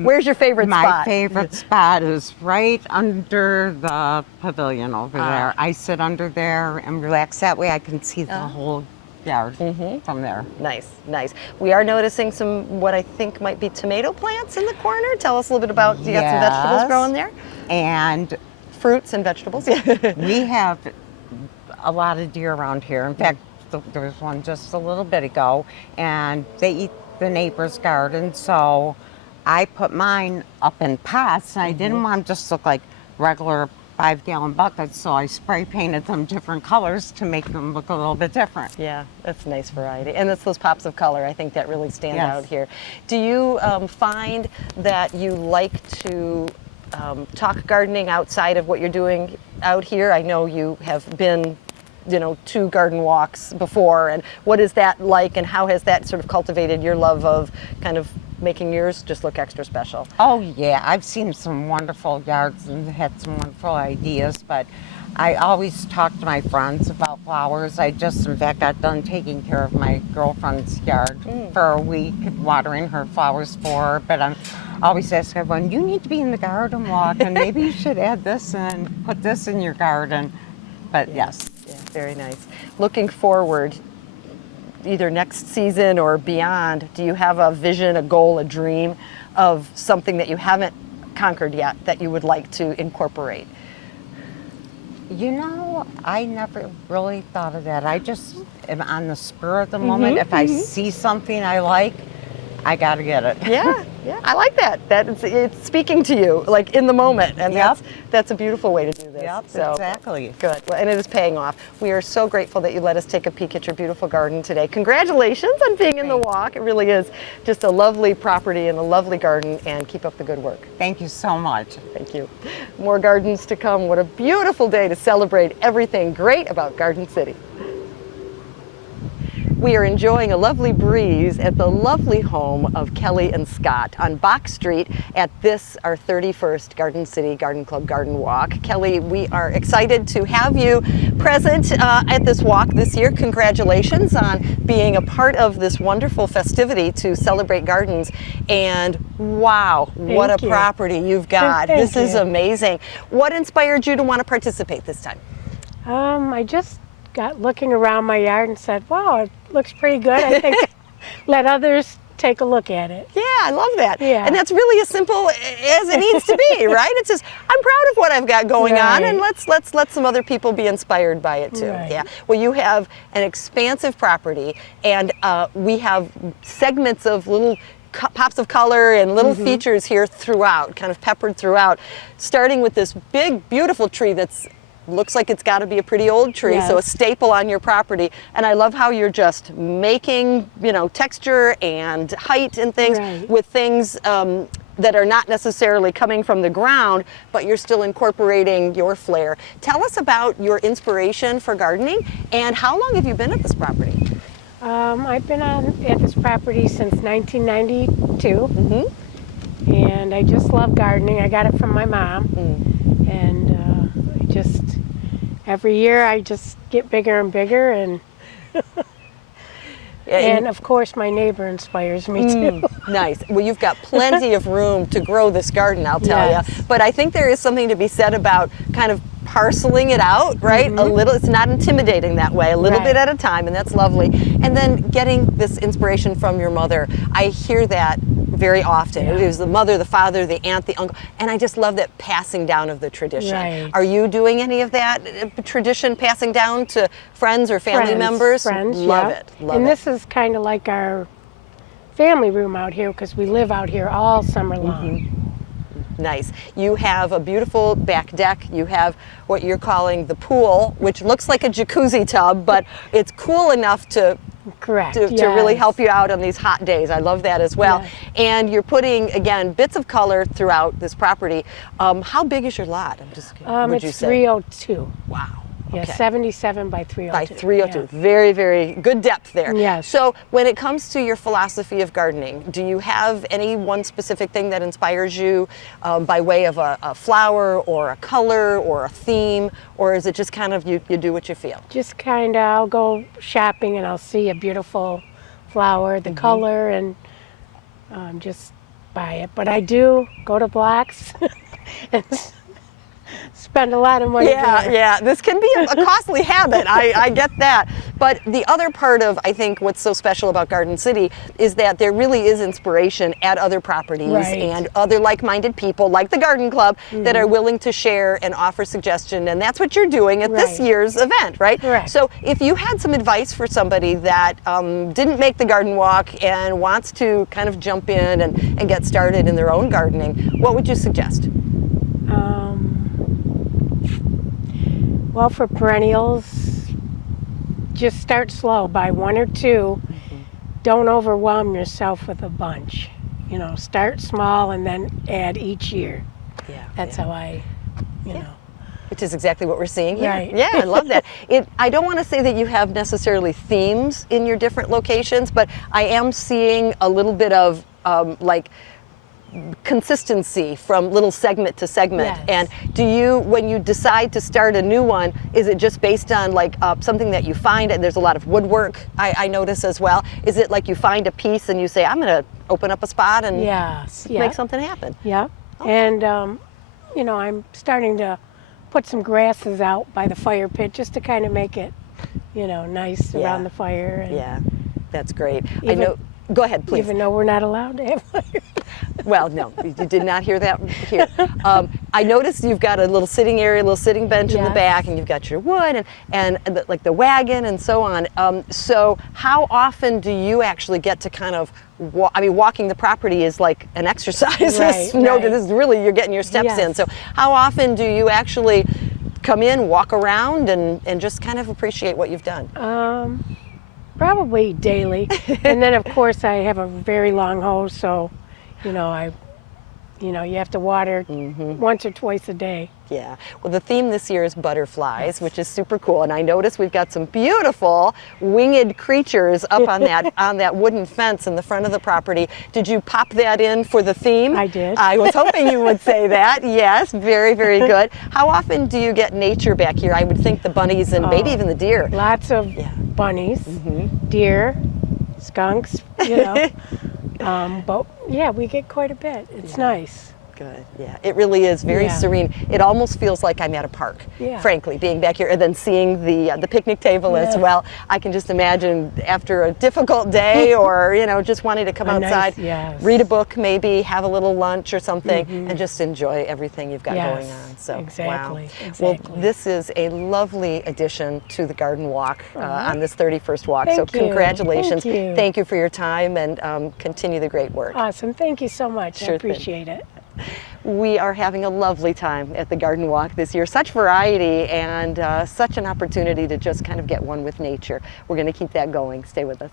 where's your favorite spot? My favorite spot is right under the pavilion over there. I sit under there and relax. That way I can see the whole yard from there. Nice. We are noticing some, what I think might be tomato plants in the corner. Tell us a little bit about, you got some vegetables growing there? And Fruits and vegetables. we have a lot of deer around here. In fact, there was one just a little bit ago, and they eat the neighbor's garden, so I put mine up in pots, and I didn't want them just to look like regular 5-gallon buckets, so I spray painted them different colors to make them look a little bit different. Yeah, that's nice variety. And it's those pops of color, I think that really stand Yes. out here. Do you find that you like to talk gardening outside of what you're doing out here? I know you have been to garden walks before, and what is that like, and how has that sort of cultivated your love of kind of making yours just look extra special? Oh yeah, I've seen some wonderful yards and had some wonderful ideas, but I always talk to my friends about flowers. I just, in fact, got done taking care of my girlfriend's yard for a week, watering her flowers for her, but I'm always asking everyone, you need to be in the garden walk, and maybe you should add this and put this in your garden. But yes. Yeah, very nice. Looking forward, either next season or beyond, do you have a vision, a goal, a dream of something that you haven't conquered yet that you would like to incorporate? I never really thought of that. I just am on the spur of the moment. If I see something I like, I gotta get it. Yeah, I like that. It's speaking to you, like in the moment, and that's a beautiful way to do this. Yep, So, exactly. Good, well, and it is paying off. We are so grateful that you let us take a peek at your beautiful garden today. Congratulations on being in the walk. It really is just a lovely property and a lovely garden, and keep up the good work. Thank you so much. Thank you. More gardens to come. What a beautiful day to celebrate everything great about Garden City. We are enjoying a lovely breeze at the lovely home of Kelly and Scott on Box Street at this, our 31st Garden City Garden Club Garden Walk. Kelly, we are excited to have you present at this walk this year. Congratulations on being a part of this wonderful festivity to celebrate gardens. And wow, what a property you've got. This is amazing. What inspired you to want to participate this time? I just got looking around my yard and said, wow, it looks pretty good. I think let others take a look at it. Yeah, I love that. Yeah. And that's really as simple as it needs to be, right? It's just, I'm proud of what I've got going on, and let's let some other people be inspired by it too. Right. Yeah. Well, you have an expansive property, and we have segments of little pops of color and little features here throughout, kind of peppered throughout, starting with this big, beautiful tree that's looks like it's got to be a pretty old tree, so a Yes. staple on your property. And I love how you're just making, texture and height and things Right. with things that are not necessarily coming from the ground, but you're still incorporating your flair. Tell us about your inspiration for gardening, and how long have you been at this property? I've been at this property since 1992, and I just love gardening. I got it from my mom, and I just every year I just get bigger and bigger, and and of course my neighbor inspires me too. Nice. Well, you've got plenty of room to grow this garden, I'll tell Yes. you. But I think there is something to be said about kind of parceling it out, right? A little, it's not intimidating that way, a little bit Right. at a time, and that's lovely. And then getting this inspiration from your mother, I hear that very often. Yeah. It was the mother, the father, the aunt, the uncle, and I just love that passing down of the tradition. Right. Are you doing any of that tradition, passing down to friends or family members? Friends, Love yeah. it, love and it. this is kind of like our family room out here because we live out here all summer long. Nice. You have a beautiful back deck. You have what you're calling the pool, which looks like a jacuzzi tub, but it's cool enough to Correct. to really yes. help you out on these hot days. I love that as well. Yes. And you're putting, again, bits of color throughout this property. How big is your lot? I'm just, would you It's say? 302. Wow. Yeah, Okay. 77 by 302. By 302. Very, very good depth there. Yes. So when it comes to your philosophy of gardening, do you have any one specific thing that inspires you by way of a flower or a color or a theme, or is it just kind of you do what you feel? Just kind of, I'll go shopping and I'll see a beautiful flower, the color, and just buy it. But I do go to Blacks and spend a lot of money there. Yeah. This can be a costly habit. I get that. But the other part of, I think, what's so special about Garden City is that there really is inspiration at other properties Right. and other like-minded people, like the Garden Club, that are willing to share and offer suggestion. And that's what you're doing at this Right. year's event, right? Correct. So if you had some advice for somebody that didn't make the garden walk and wants to kind of jump in and get started in their own gardening, what would you suggest? Well, for perennials, just start slow. Buy one or two. Don't overwhelm yourself with a bunch. Start small and then add each year. Yeah. That's how I, Which is exactly what we're seeing here. Right. Yeah, I love that. I don't want to say that you have necessarily themes in your different locations, but I am seeing a little bit of consistency from little segment to segment. Yes. And do you, when you decide to start a new one, is it just based on something that you find, and there's a lot of woodwork I notice as well? Is it like you find a piece and you say, I'm going to open up a spot and Yes. Yeah. make something happen? Yeah. And, I'm starting to put some grasses out by the fire pit just to kind of make it, nice Yeah. around the fire. And Yeah, that's great. I Even- know. Go ahead, please. Even though we're not allowed to have fire. Well, no, you did not hear that here. I noticed you've got a little sitting area, a little sitting bench in the Yes. back, and you've got your wood and the wagon and so on. So how often do you actually get to kind of walking the property is like an exercise. Right, This right. is really, you're getting your steps in. Yes. So how often do you actually come in, walk around, and just kind of appreciate what you've done? Probably daily. And then, of course, I have a very long hose, so, you have to water once or twice a day. Yeah. Well, the theme this year is butterflies, which is super cool. And I noticed we've got some beautiful winged creatures up on that wooden fence in the front of the property. Did you pop that in for the theme? I did. I was hoping you would say that. Yes, very, very good. How often do you get nature back here? I would think the bunnies and maybe even the deer. Lots of bunnies, deer, skunks, but yeah, we get quite a bit. It's nice. Good. Yeah, it really is very Yeah. serene. It almost feels like I'm at a park, Yeah. frankly, being back here and then seeing the picnic table as Yes. well. I can just imagine after a difficult day or, just wanting to come A nice- outside, yes. read a book maybe, have a little lunch or something, and just enjoy everything you've got Yes, going on. So, exactly, wow. exactly. Well, this is a lovely addition to the garden walk on this 31st walk. So Thank you. congratulations. Thank you. For your time and continue the great work. Awesome. Thank you so much. Sure I thing. appreciate it. We are having a lovely time at the Garden Walk this year. Such variety and such an opportunity to just kind of get one with nature. We're going to keep that going. Stay with us.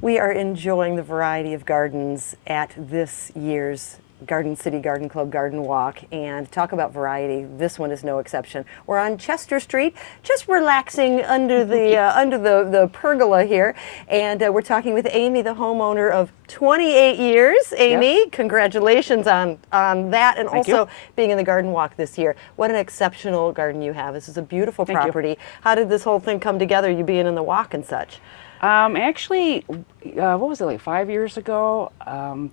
We are enjoying the variety of gardens at this year's Garden City Garden Club Garden Walk, and talk about variety. This one is no exception. We're on Chester Street, just relaxing under the pergola here, and we're talking with Amy, the homeowner of 28 years. Amy, yes. Congratulations on that, and Thank also you. being in the Garden Walk this year. What an exceptional garden you have. This is a beautiful Thank property. you. How did this whole thing come together? You being in the walk and such. Actually, what was it, like 5 years ago?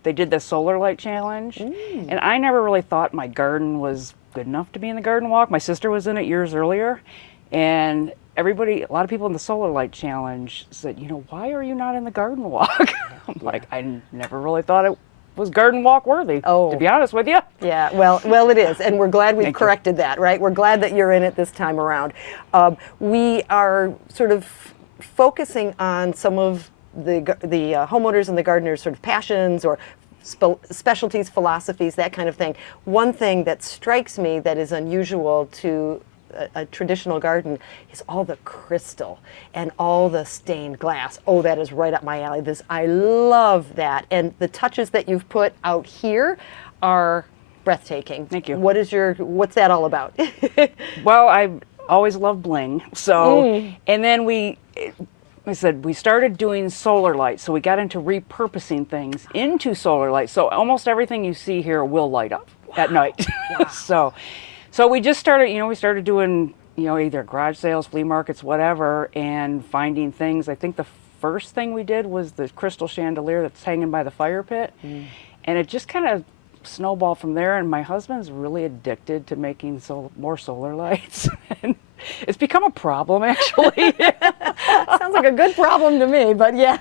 They did the solar light challenge, and I never really thought my garden was good enough to be in the Garden Walk. My sister was in it years earlier, and a lot of people in the solar light challenge said, you know, why are you not in the Garden Walk? I'm like, I never really thought it was Garden Walk worthy, to be honest with you. Yeah, well, it is, and we're glad we've Thank corrected that, right? We're glad that you're in it this time around. We are sort of focusing on some of the homeowners and the gardeners' sort of passions or specialties, philosophies, that kind of thing. One thing that strikes me that is unusual to a traditional garden is all the crystal and all the stained glass. Oh, that is right up my alley. I love that. And the touches that you've put out here are breathtaking. Thank you. What's that all about? Well, I always loved bling. So, and then we started doing solar lights. So we got into repurposing things into solar lights. So almost everything you see here will light up at night. Wow. So we just started, we started doing, either garage sales, flea markets, whatever, and finding things. I think the first thing we did was the crystal chandelier that's hanging by the fire pit. And it just kind of snowball from there, and my husband's really addicted to making more solar lights. And it's become a problem, actually. Sounds like a good problem to me, but yeah.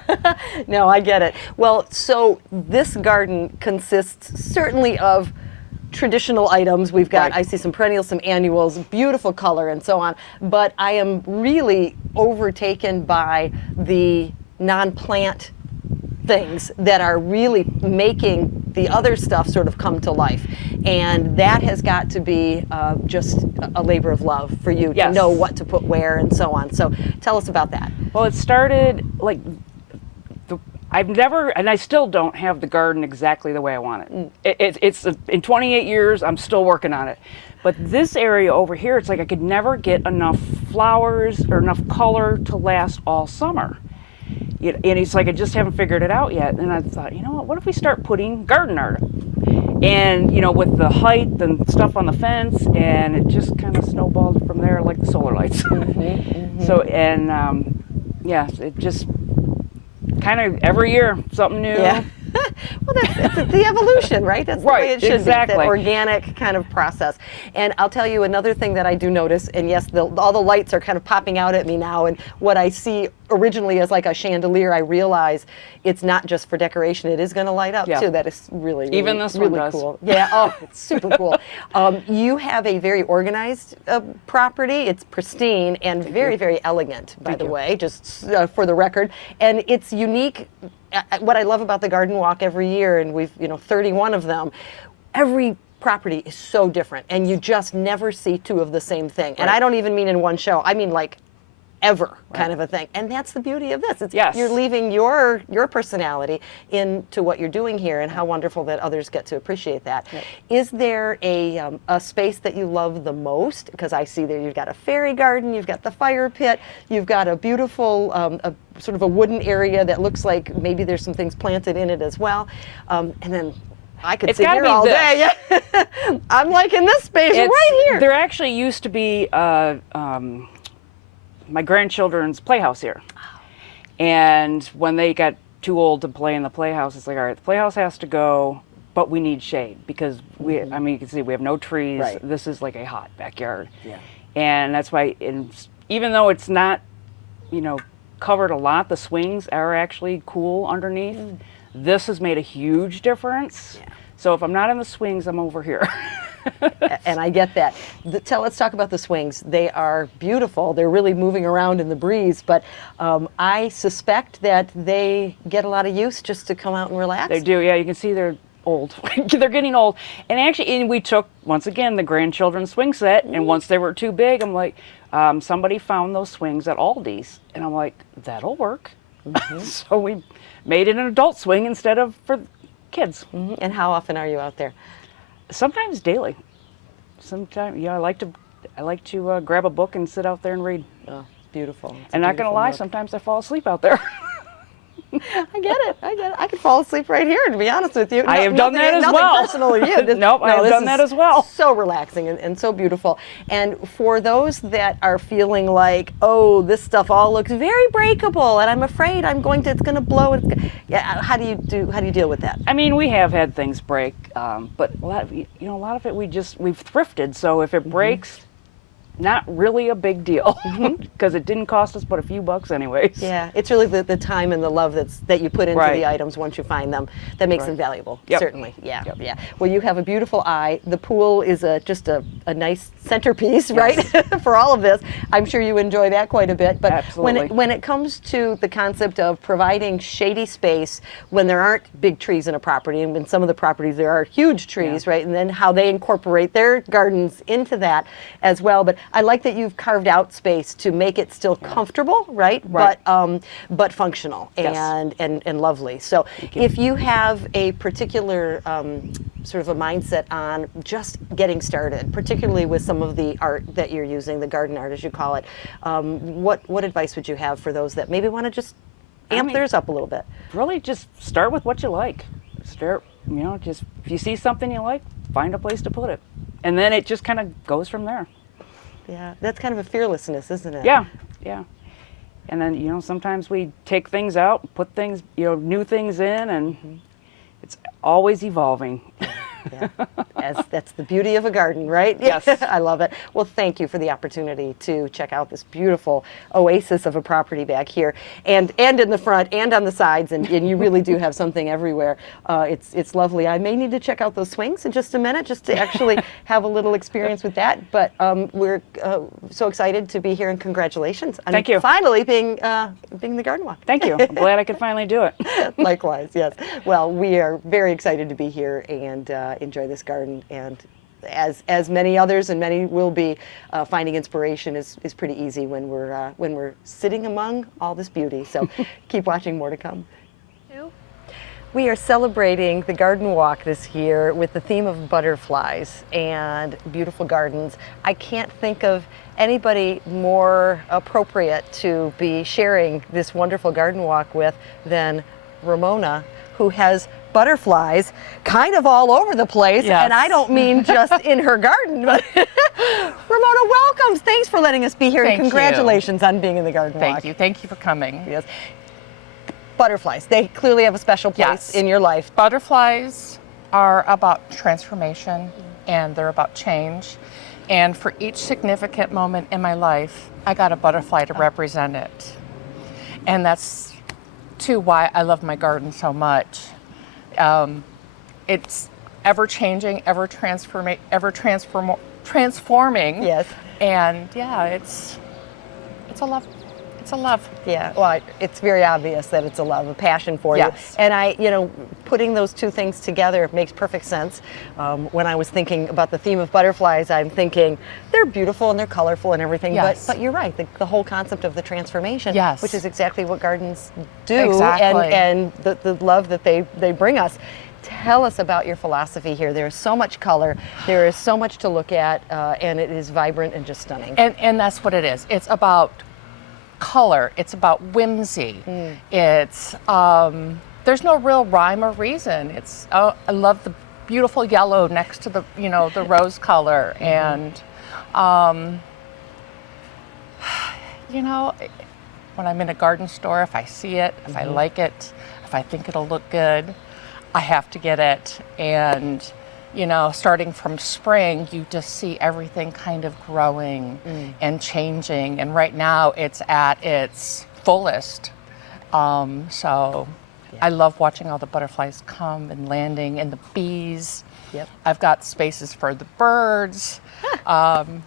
No, I get it. Well, so this garden consists certainly of traditional items. We've got, I see some perennials, some annuals, beautiful color and so on, but I am really overtaken by the non-plant things that are really making the other stuff sort of come to life. And that has got to be just a labor of love for you to know what to put where and so on. So tell us about that. Well, it started like, I've never, and I still don't have the garden exactly the way I want it. It's in 28 years, I'm still working on it. But this area over here, it's like I could never get enough flowers or enough color to last all summer. And it's like I just haven't figured it out yet. And I thought, what if we start putting garden art? And with the height and stuff on the fence, and it just kind of snowballed from there, like the solar lights. So, and it just kind of every year something new. Yeah. Well, that's the evolution, right? That's the way it should be, that organic kind of process. And I'll tell you another thing that I do notice, and yes, all the lights are kind of popping out at me now, and what I see originally as like a chandelier, I realize it's not just for decoration, it is going to light up too. That is really even this really one does. Cool. Yeah, oh, it's super cool. You have a very organized property. It's pristine and very, very elegant, by the way, just for the record. And it's unique. What I love about the Garden Walk every year, and we've 31 of them, every property is so different, and you just never see two of the same thing. And I don't even mean in one show. I mean like ever kind of a thing. And that's the beauty of this. You're leaving your personality into what you're doing here, and how wonderful that others get to appreciate that. Is there a space that you love the most? Because I see there you've got a fairy garden, you've got the fire pit, you've got a beautiful sort of a wooden area that looks like maybe there's some things planted in it as well. And then I could sit here all day. Yeah. I'm like in this space right here. There actually used to be my grandchildren's playhouse here. And when they got too old to play in the playhouse, it's like, all right, the playhouse has to go, but we need shade because you can see we have no trees. This is like a hot backyard. And that's why, even though it's not, covered a lot, the swings are actually cool underneath. This has made a huge difference. So if I'm not in the swings, I'm over here. And I get that. Let's talk about the swings. They are beautiful. They're really moving around in the breeze, but I suspect that they get a lot of use just to come out and relax. They do, yeah. You can see they're old. They're getting old. And we took, once again, the grandchildren's swing set, and once they were too big, I'm like, somebody found those swings at Aldi's. And I'm like, that'll work. So we made it an adult swing instead of for kids. And how often are you out there? Sometimes daily. Sometimes, I like to grab a book and sit out there and read. Oh, beautiful. It's And a not gonna beautiful lie, book. sometimes I fall asleep out there. I get it. I could fall asleep right here, to be honest with you. I have done that as nothing well. Personal to you. Nope, I have this done is that as well. So relaxing and so beautiful. And for those that are feeling like, oh, this stuff all looks very breakable, and I'm afraid it's going to blow. How do you deal with that? I mean, we have had things break, but a lot of it we've thrifted. So if it breaks, not really a big deal because it didn't cost us but a few bucks anyways. Yeah, it's really the time and the love that you put into Right. the items once you find them that makes them valuable. Yep. Certainly. Yeah. Yep. Yeah. Well, you have a beautiful eye. The pool is just a nice centerpiece, right? For all of this. I'm sure you enjoy that quite a bit. But Absolutely. when it comes to the concept of providing shady space when there aren't big trees in a property, and in some of the properties there are huge trees, right? And then how they incorporate their gardens into that as well. But I like that you've carved out space to make it still comfortable, right? Right. But functional Yes. and lovely. So if you have a particular sort of a mindset on just getting started, particularly with some of the art that you're using, the garden art as you call it, what advice would you have for those that maybe want to just amp theirs up a little bit? Really just start with what you like. Just if you see something you like, find a place to put it. And then it just kind of goes from there. Yeah, that's kind of a fearlessness, isn't it? Yeah. And then, sometimes we take things out, put things, new things in, and it's always evolving. Yeah. That's the beauty of a garden, right? Yes. I love it. Well, thank you for the opportunity to check out this beautiful oasis of a property back here, and in the front and on the sides, and you really do have something everywhere. It's lovely. I may need to check out those swings in just a minute, just to actually have a little experience with that. But we're so excited to be here, and congratulations on Thank you. finally being the garden walk. Thank you. I'm glad I could finally do it. Likewise, yes. Well, we are very excited to be here and enjoy this garden, and as many others, and many will be, finding inspiration is pretty easy when we're sitting among all this beauty. So keep watching, more to come. We are celebrating the garden walk this year with the theme of butterflies and beautiful gardens. I can't think of anybody more appropriate to be sharing this wonderful garden walk with than Ramona, who has butterflies kind of all over the place. Yes. And I don't mean just in her garden, but Ramona, welcome. Thanks for letting us be here. Thank and you. congratulations on being in the garden walk. Thank you. Thank you for coming. Yes. Butterflies, they clearly have a special place Yes. in your life. Butterflies are about transformation and they're about change. And for each significant moment in my life, I got a butterfly to represent it. And that's too why I love my garden so much. It's ever changing, ever transforming. Yes. And yeah, it's a love. It's a love. Yeah, well, it's very obvious that it's a love, a passion for Yes. you. And putting those two things together makes perfect sense. When I was thinking about the theme of butterflies, I'm thinking they're beautiful and they're colorful and everything. Yes. But you're right, the whole concept of the transformation, Yes. which is exactly what gardens do, Exactly. and the love that they bring us. Tell us about your philosophy here. There's so much color, there is so much to look at, and it is vibrant and just stunning. And that's what it is. It's about color. It's about whimsy. It's there's no real rhyme or reason. It's I love the beautiful yellow next to the the rose color, and when I'm in a garden store, if I see it, if I like it, if I think it'll look good, I have to get it. And starting from spring, you just see everything kind of growing and changing. And right now it's at its fullest. So I love watching all the butterflies come and landing, and the bees. Yep. I've got spaces for the birds.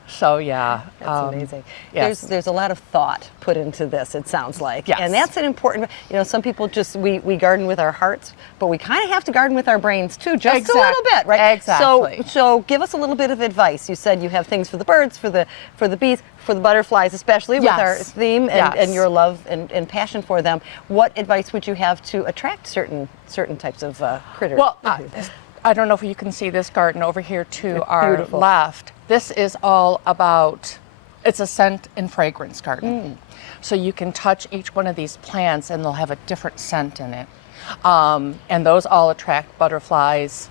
So yeah. That's amazing. Yes. There's a lot of thought put into this, it sounds like. Yes. And that's an important, some people just, we garden with our hearts, but we kind of have to garden with our brains too, just a little bit, right? Exactly. So give us a little bit of advice. You said you have things for the birds, for the bees, for the butterflies, especially with our theme and your love and passion for them. What advice would you have to attract certain types of critters? Well, I don't know if you can see this garden over here to our beautiful. left. This is all about, it's a scent and fragrance garden. So you can touch each one of these plants and they'll have a different scent in it. And those all attract butterflies,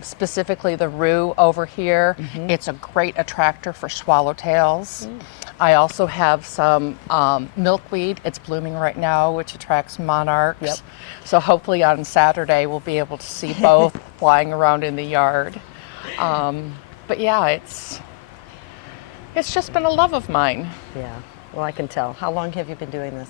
specifically the rue over here. It's a great attractor for swallowtails. I also have some milkweed. It's blooming right now, which attracts monarchs. Yep. So hopefully on Saturday we'll be able to see both flying around in the yard. But yeah, it's just been a love of mine. Yeah, well, I can tell. How long have you been doing this?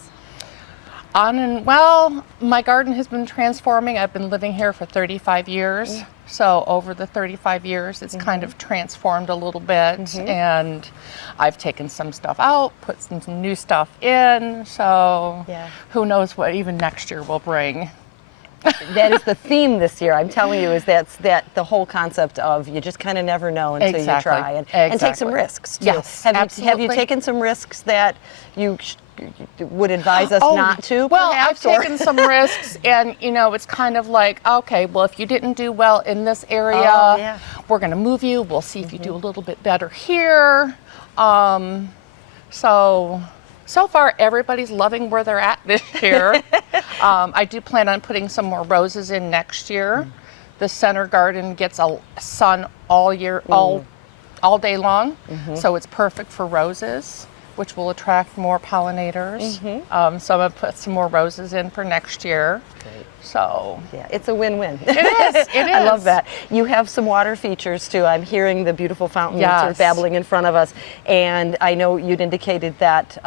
Well, my garden has been transforming. I've been living here for 35 years. So over the 35 years, it's kind of transformed a little bit. And I've taken some stuff out, put some new stuff in. So who knows what even next year will bring. That is the theme this year. I'm telling you, is that the whole concept of you just kind of never know until you try and take some risks too. Yes, have you taken some risks that you would advise us not to? Well, perhaps, I've taken some risks, and it's kind of like, okay, well, if you didn't do well in this area, we're going to move you. We'll see if you do a little bit better here. So far, everybody's loving where they're at this year. I do plan on putting some more roses in next year. The center garden gets a sun all year, all day long, so it's perfect for roses, which will attract more pollinators. So I'm going to put some more roses in for next year. Great. So yeah, it's a win-win. It is. It is. I love that. You have some water features too. I'm hearing the beautiful fountain sort of babbling in front of us, and I know you'd indicated that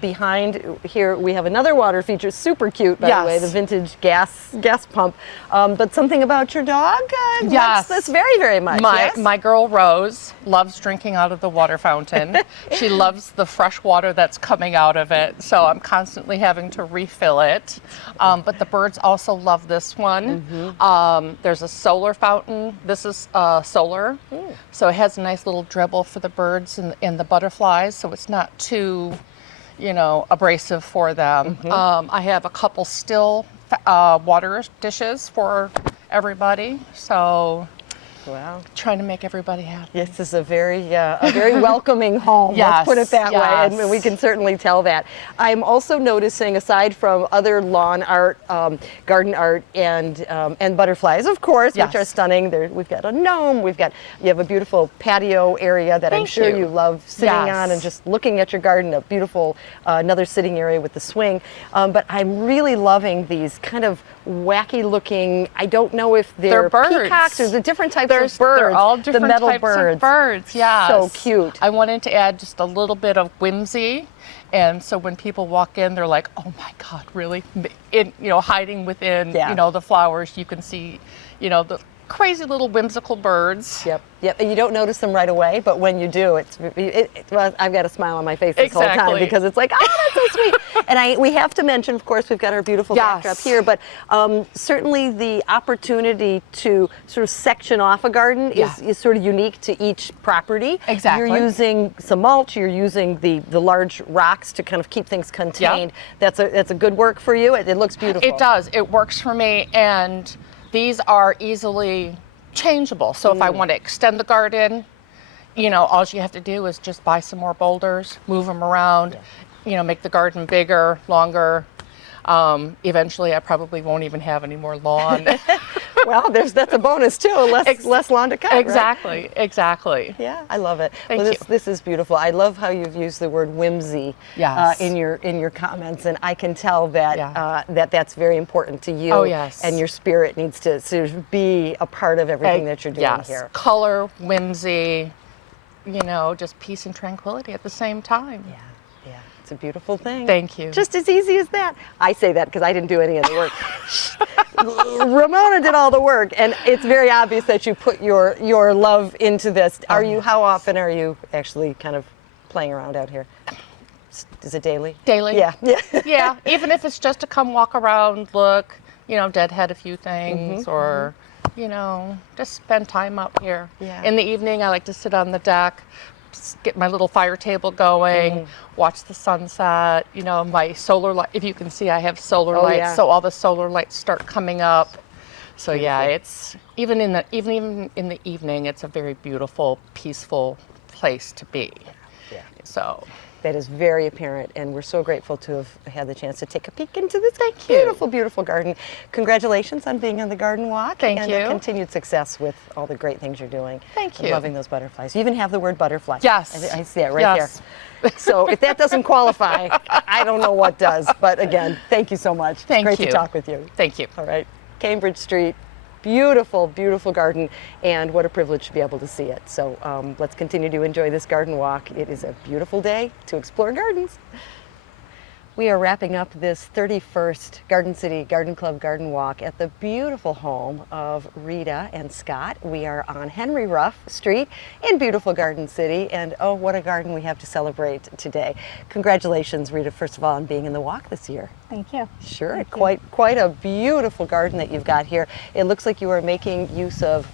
behind here we have another water feature, super cute by the way, the vintage gas pump. But something about your dog likes this very, very much. My girl Rose loves drinking out of the water fountain. She loves the fresh water that's coming out of it, so I'm constantly having to refill it. But the birds also love this one. There's a solar fountain. This is solar, so it has a nice little dribble for the birds and the butterflies, so it's not too abrasive for them. I have a couple still water dishes for everybody, so trying to make everybody happy. This is a very welcoming home. Let's put it that way, and we can certainly tell that. I'm also noticing, aside from other lawn art, garden art, and butterflies, of course, which are stunning. We've got a gnome. You have a beautiful patio area that I'm sure you love sitting on and just looking at your garden. A beautiful another sitting area with the swing. But I'm really loving these kind of wacky looking. I don't know if they're birds. Peacocks. There's a different types of birds. They're all different the metal types birds. of birds. Yeah, so cute. I wanted to add just a little bit of whimsy, and so when people walk in, they're like, "Oh my God, really?" Hiding within the flowers, you can see, the crazy little whimsical birds. Yep. And you don't notice them right away, but when you do, I've got a smile on my face this whole time because it's like, oh, that's so sweet. And we have to mention, of course, we've got our beautiful backdrop here, but certainly the opportunity to sort of section off a garden is sort of unique to each property. Exactly. You're using some mulch. You're using the large rocks to kind of keep things contained. That's a good work for you. It looks beautiful. It does. It works for me, and these are easily changeable. So if I want to extend the garden, all you have to do is just buy some more boulders, move them around, make the garden bigger, longer. Eventually, I probably won't even have any more lawn. Well, that's a bonus too. Less lawn to cut. Exactly. Right? Exactly. Yeah, I love it. Thank you. This is beautiful. I love how you've used the word whimsy in your comments, and I can tell that that's very important to you. Oh, yes. And your spirit needs to sort of be a part of everything that you're doing here. Color, whimsy, just peace and tranquility at the same time. Yeah. It's a beautiful thing. Thank you. Just as easy as that. I say that because I didn't do any of the work. Ramona did all the work, and it's very obvious that you put your love into this. How often are you actually kind of playing around out here? Is it daily? Daily. Yeah. Yeah, even if it's just to come walk around, look, deadhead a few things, or, just spend time out here. Yeah. In the evening, I like to sit on the deck, get my little fire table going, watch the sunset, my solar light. If you can see, I have solar lights, yeah. so all the solar lights start coming up. So yeah, it's even in the evening, it's a very beautiful, peaceful place to be. Yeah. So That is very apparent, and we're so grateful to have had the chance to take a peek into this beautiful, beautiful garden. Congratulations on being on the garden walk. Thank and you. Continued success with all the great things you're doing. Thank I'm you. loving those butterflies. You even have the word butterfly. Yes. I see it right Yes. there. So if that doesn't qualify, I don't know what does. But again, thank you so much. Thank Great you. to talk with you. Thank you. All right. Cambridge Street. Beautiful, beautiful garden, and what a privilege to be able to see it. So let's continue to enjoy this garden walk. It is a beautiful day to explore gardens. We are wrapping up this 31st Garden City Garden Club Garden Walk at the beautiful home of Rita and Scott. We are on Henry Ruff Street in beautiful Garden City, and oh, what a garden we have to celebrate today. Congratulations, Rita, first of all, on being in the walk this year. Thank you. Sure, quite a beautiful garden that you've got here. It looks like you are making use of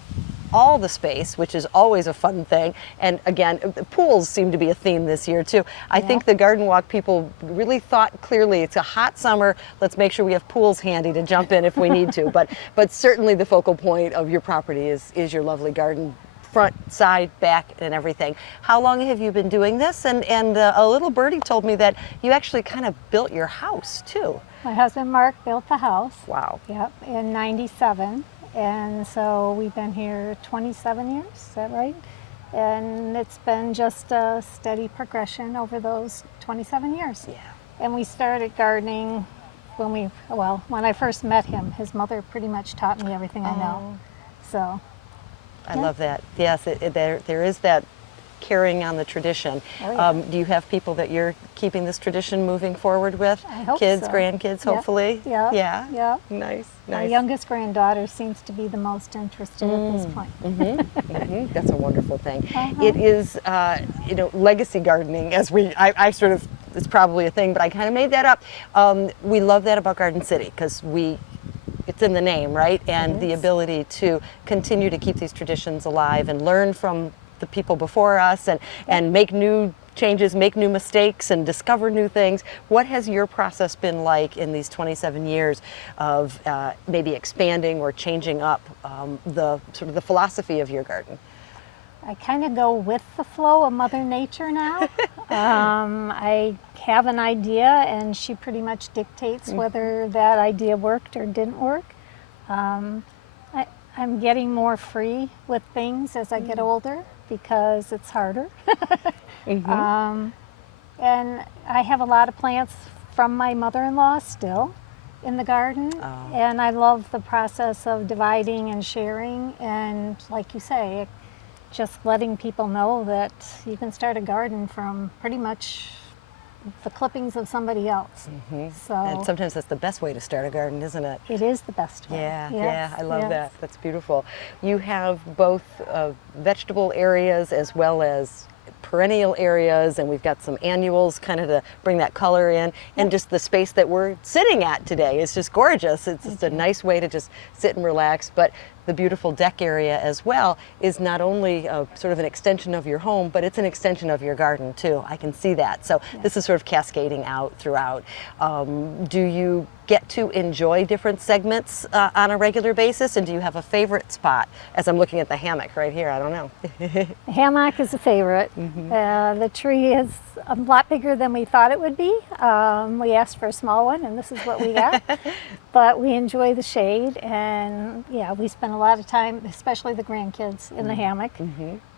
all the space, which is always a fun thing. And again, pools seem to be a theme this year too. I think the garden walk people really thought clearly, it's a hot summer, let's make sure we have pools handy to jump in if we need to. But certainly the focal point of your property is your lovely garden, front, side, back, and everything. How long have you been doing this? And a little birdie told me that you actually kind of built your house too. My husband Mark built the house. Wow. Yep, in '97. And so we've been here 27 years, is that right? And it's been just a steady progression over those 27 years. Yeah. And we started gardening when I first met him. His mother pretty much taught me everything I know. So. I love that. Yes, there is that carrying on the tradition. Oh, yeah. Do you have people that you're keeping this tradition moving forward with? I hope Kids, so. grandkids, hopefully? Yeah. Yeah? Yeah. Nice. My youngest granddaughter seems to be the most interested at this point. That's a wonderful thing. It is, legacy gardening, I sort of, it's probably a thing, but I kind of made that up. We love that about Garden City because it's in the name, right? And the ability to continue to keep these traditions alive and learn from the people before us and make new changes, make new mistakes, and discover new things. What has your process been like in these 27 years of maybe expanding or changing up the sort of the philosophy of your garden? I kind of go with the flow of Mother Nature now. I have an idea, and she pretty much dictates whether that idea worked or didn't work. I'm getting more free with things as I get older because it's harder. And I have a lot of plants from my mother-in-law still in the garden. And I love the process of dividing and sharing, and like you say, just letting people know that you can start a garden from pretty much the clippings of somebody else. So And sometimes that's the best way to start a garden, isn't it? it is the best way. Yeah, Yes, I love yes. that. That's beautiful. You have both vegetable areas as well as perennial areas, and we've got some annuals kind of to bring that color in, and just the space that we're sitting at today is just gorgeous. It's just a nice way to just sit and relax, but the beautiful deck area as well is not only sort of an extension of your home, but it's an extension of your garden too. I can see that. So this is sort of cascading out throughout. Do you get to enjoy different segments on a regular basis, and do you have a favorite spot? As I'm looking at the hammock right here, I don't know. The hammock is a favorite. The tree is a lot bigger than we thought it would be. We asked for a small one, and this is what we got. But we enjoy the shade, and yeah, we spend a lot of time, especially the grandkids, in the hammock.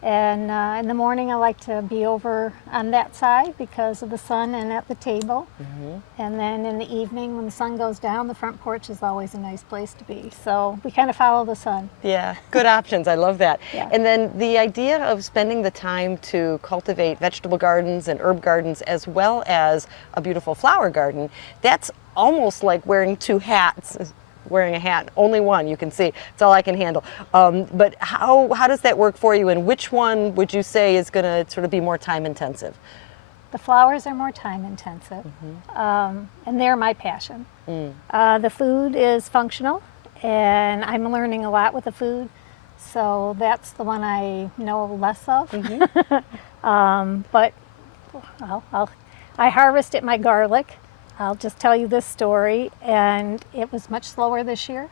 And in the morning, I like to be over on that side because of the sun and at the table. And then in the evening, when the sun goes down, the front porch is always a nice place to be. So we kind of follow the sun. Yeah, good options. I love that. Yeah. And then the idea of spending the time to cultivate vegetable gardens and herb gardens as well as a beautiful flower garden, that's almost like wearing two hats. wearing a hat. Only one you can see. It's all I can handle. But how does that work for you, and which one would you say is going to sort of be more time intensive? The flowers are more time intensive, and they're my passion. The food is functional, and I'm learning a lot with the food, so that's the one I know less of. But I harvested my garlic. I'll just tell you this story, and it was much slower this year.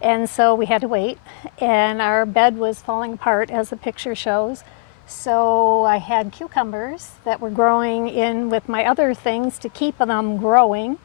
And so we had to wait, and our bed was falling apart, as the picture shows. So I had cucumbers that were growing in with my other things to keep them growing,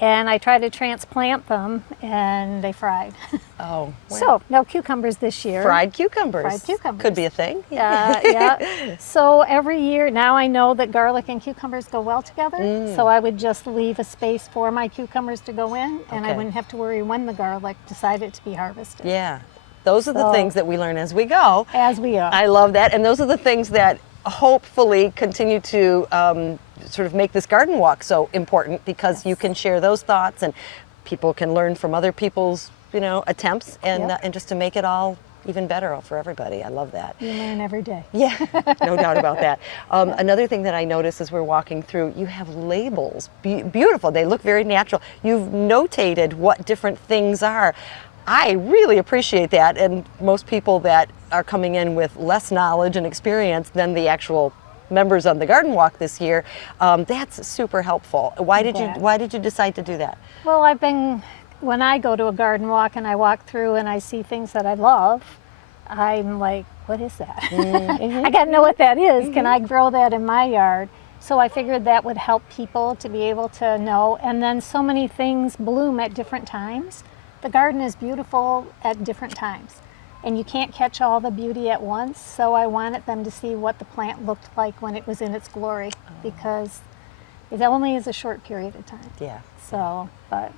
and I tried to transplant them, and they fried. Oh. So no cucumbers this year. Fried cucumbers. Fried cucumbers. Could be a thing. Yeah. So every year, now I know that garlic and cucumbers go well together, so I would just leave a space for my cucumbers to go in, and I Okay. wouldn't have to worry when the garlic decided to be harvested. Yeah. Those are the So- things that we learn as we go. As we are. I love that. And those are the things that hopefully continue to sort of make this garden walk so important, because you can share those thoughts and people can learn from other people's, attempts and, Yep. and just to make it all even better for everybody. I love that. You learn every day. Yeah, no doubt about that. Another thing that I noticed as we're walking through, you have labels. Beautiful. They look very natural. You've notated what different things are. I really appreciate that, and most people that are coming in with less knowledge and experience than the actual members on the garden walk this year, that's super helpful. Why did you decide to do that? Well, when I go to a garden walk and I walk through and I see things that I love, I'm like, what is that? I got to know what that is. Can I grow that in my yard? So I figured that would help people to be able to know. And then so many things bloom at different times. The garden is beautiful at different times, and you can't catch all the beauty at once. So I wanted them to see what the plant looked like when it was in its glory, because it only is a short period of time. Yeah. So, but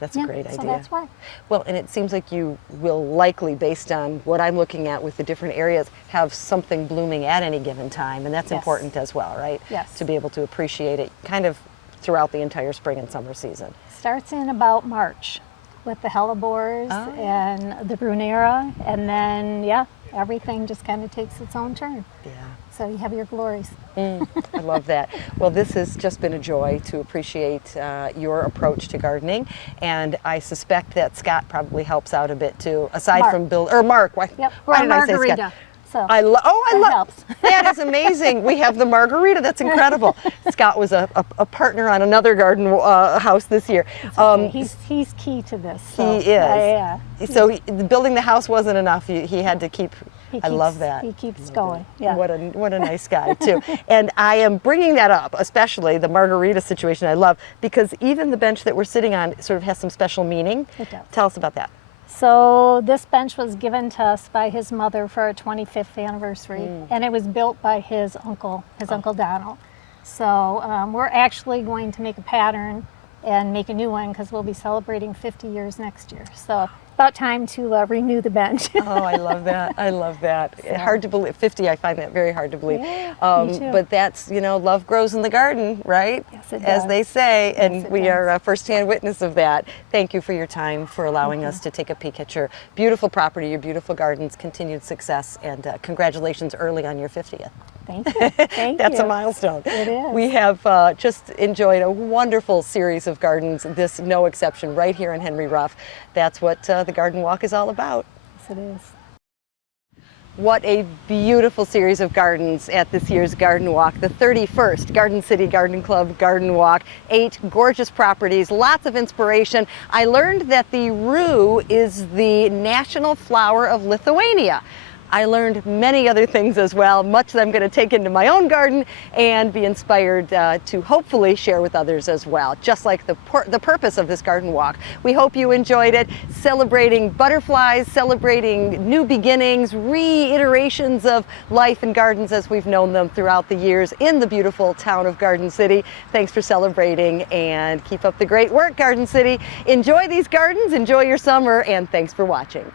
That's a great idea. So that's why. Well, and it seems like you will likely, based on what I'm looking at with the different areas, have something blooming at any given time, and that's Yes. important as well, right? Yes. To be able to appreciate it kind of throughout the entire spring and summer season. Starts in about March with the hellebores and the brunera, and then everything just kind of takes its own turn. Yeah. So you have your glories. I love that. Well, this has just been a joy to appreciate your approach to gardening, and I suspect that Scott probably helps out a bit too, aside Mark. from Bill, or Mark. Why, Yep, why we're did I say margarita. Scott? So I love that helps. that is amazing. We have the margarita. That's incredible. Scott was a partner on another garden house this year. He's key to this. So, He is. So building the house wasn't enough. He had to keep. I love that. He keeps going. Yeah. What a nice guy too. And I am bringing that up, especially the margarita situation. I love, because even the bench that we're sitting on sort of has some special meaning. It does. Tell us about that. So this bench was given to us by his mother for our 25th anniversary, and it was built by his uncle, Uncle Donald. So we're actually going to make a pattern and make a new one, because we'll be celebrating 50 years next year. So about time to renew the bench. Oh, I love that. I love that. Hard to believe. 50, I find that very hard to believe. Yeah, me too. But that's, love grows in the garden, right? Yes, it As does. they say, and Yes, it we are does. a firsthand witness of that. Thank you for your time, for allowing us to take a peek at your beautiful property, your beautiful gardens, continued success, and congratulations early on your 50th. Thank you. Thank That's you. a milestone. It is. We have just enjoyed a wonderful series of gardens, this no exception, right here in Henry Ruff. That's what the Garden Walk is all about. Yes, it is. What a beautiful series of gardens at this year's Garden Walk, the 31st Garden City Garden Club Garden Walk. 8 gorgeous properties, lots of inspiration. I learned that the rue is the national flower of Lithuania. I learned many other things as well, much that I'm going to take into my own garden and be inspired to hopefully share with others as well, just like the purpose of this garden walk. We hope you enjoyed it, celebrating butterflies, celebrating new beginnings, reiterations of life and gardens as we've known them throughout the years in the beautiful town of Garden City. Thanks for celebrating, and keep up the great work, Garden City. Enjoy these gardens, enjoy your summer, and thanks for watching.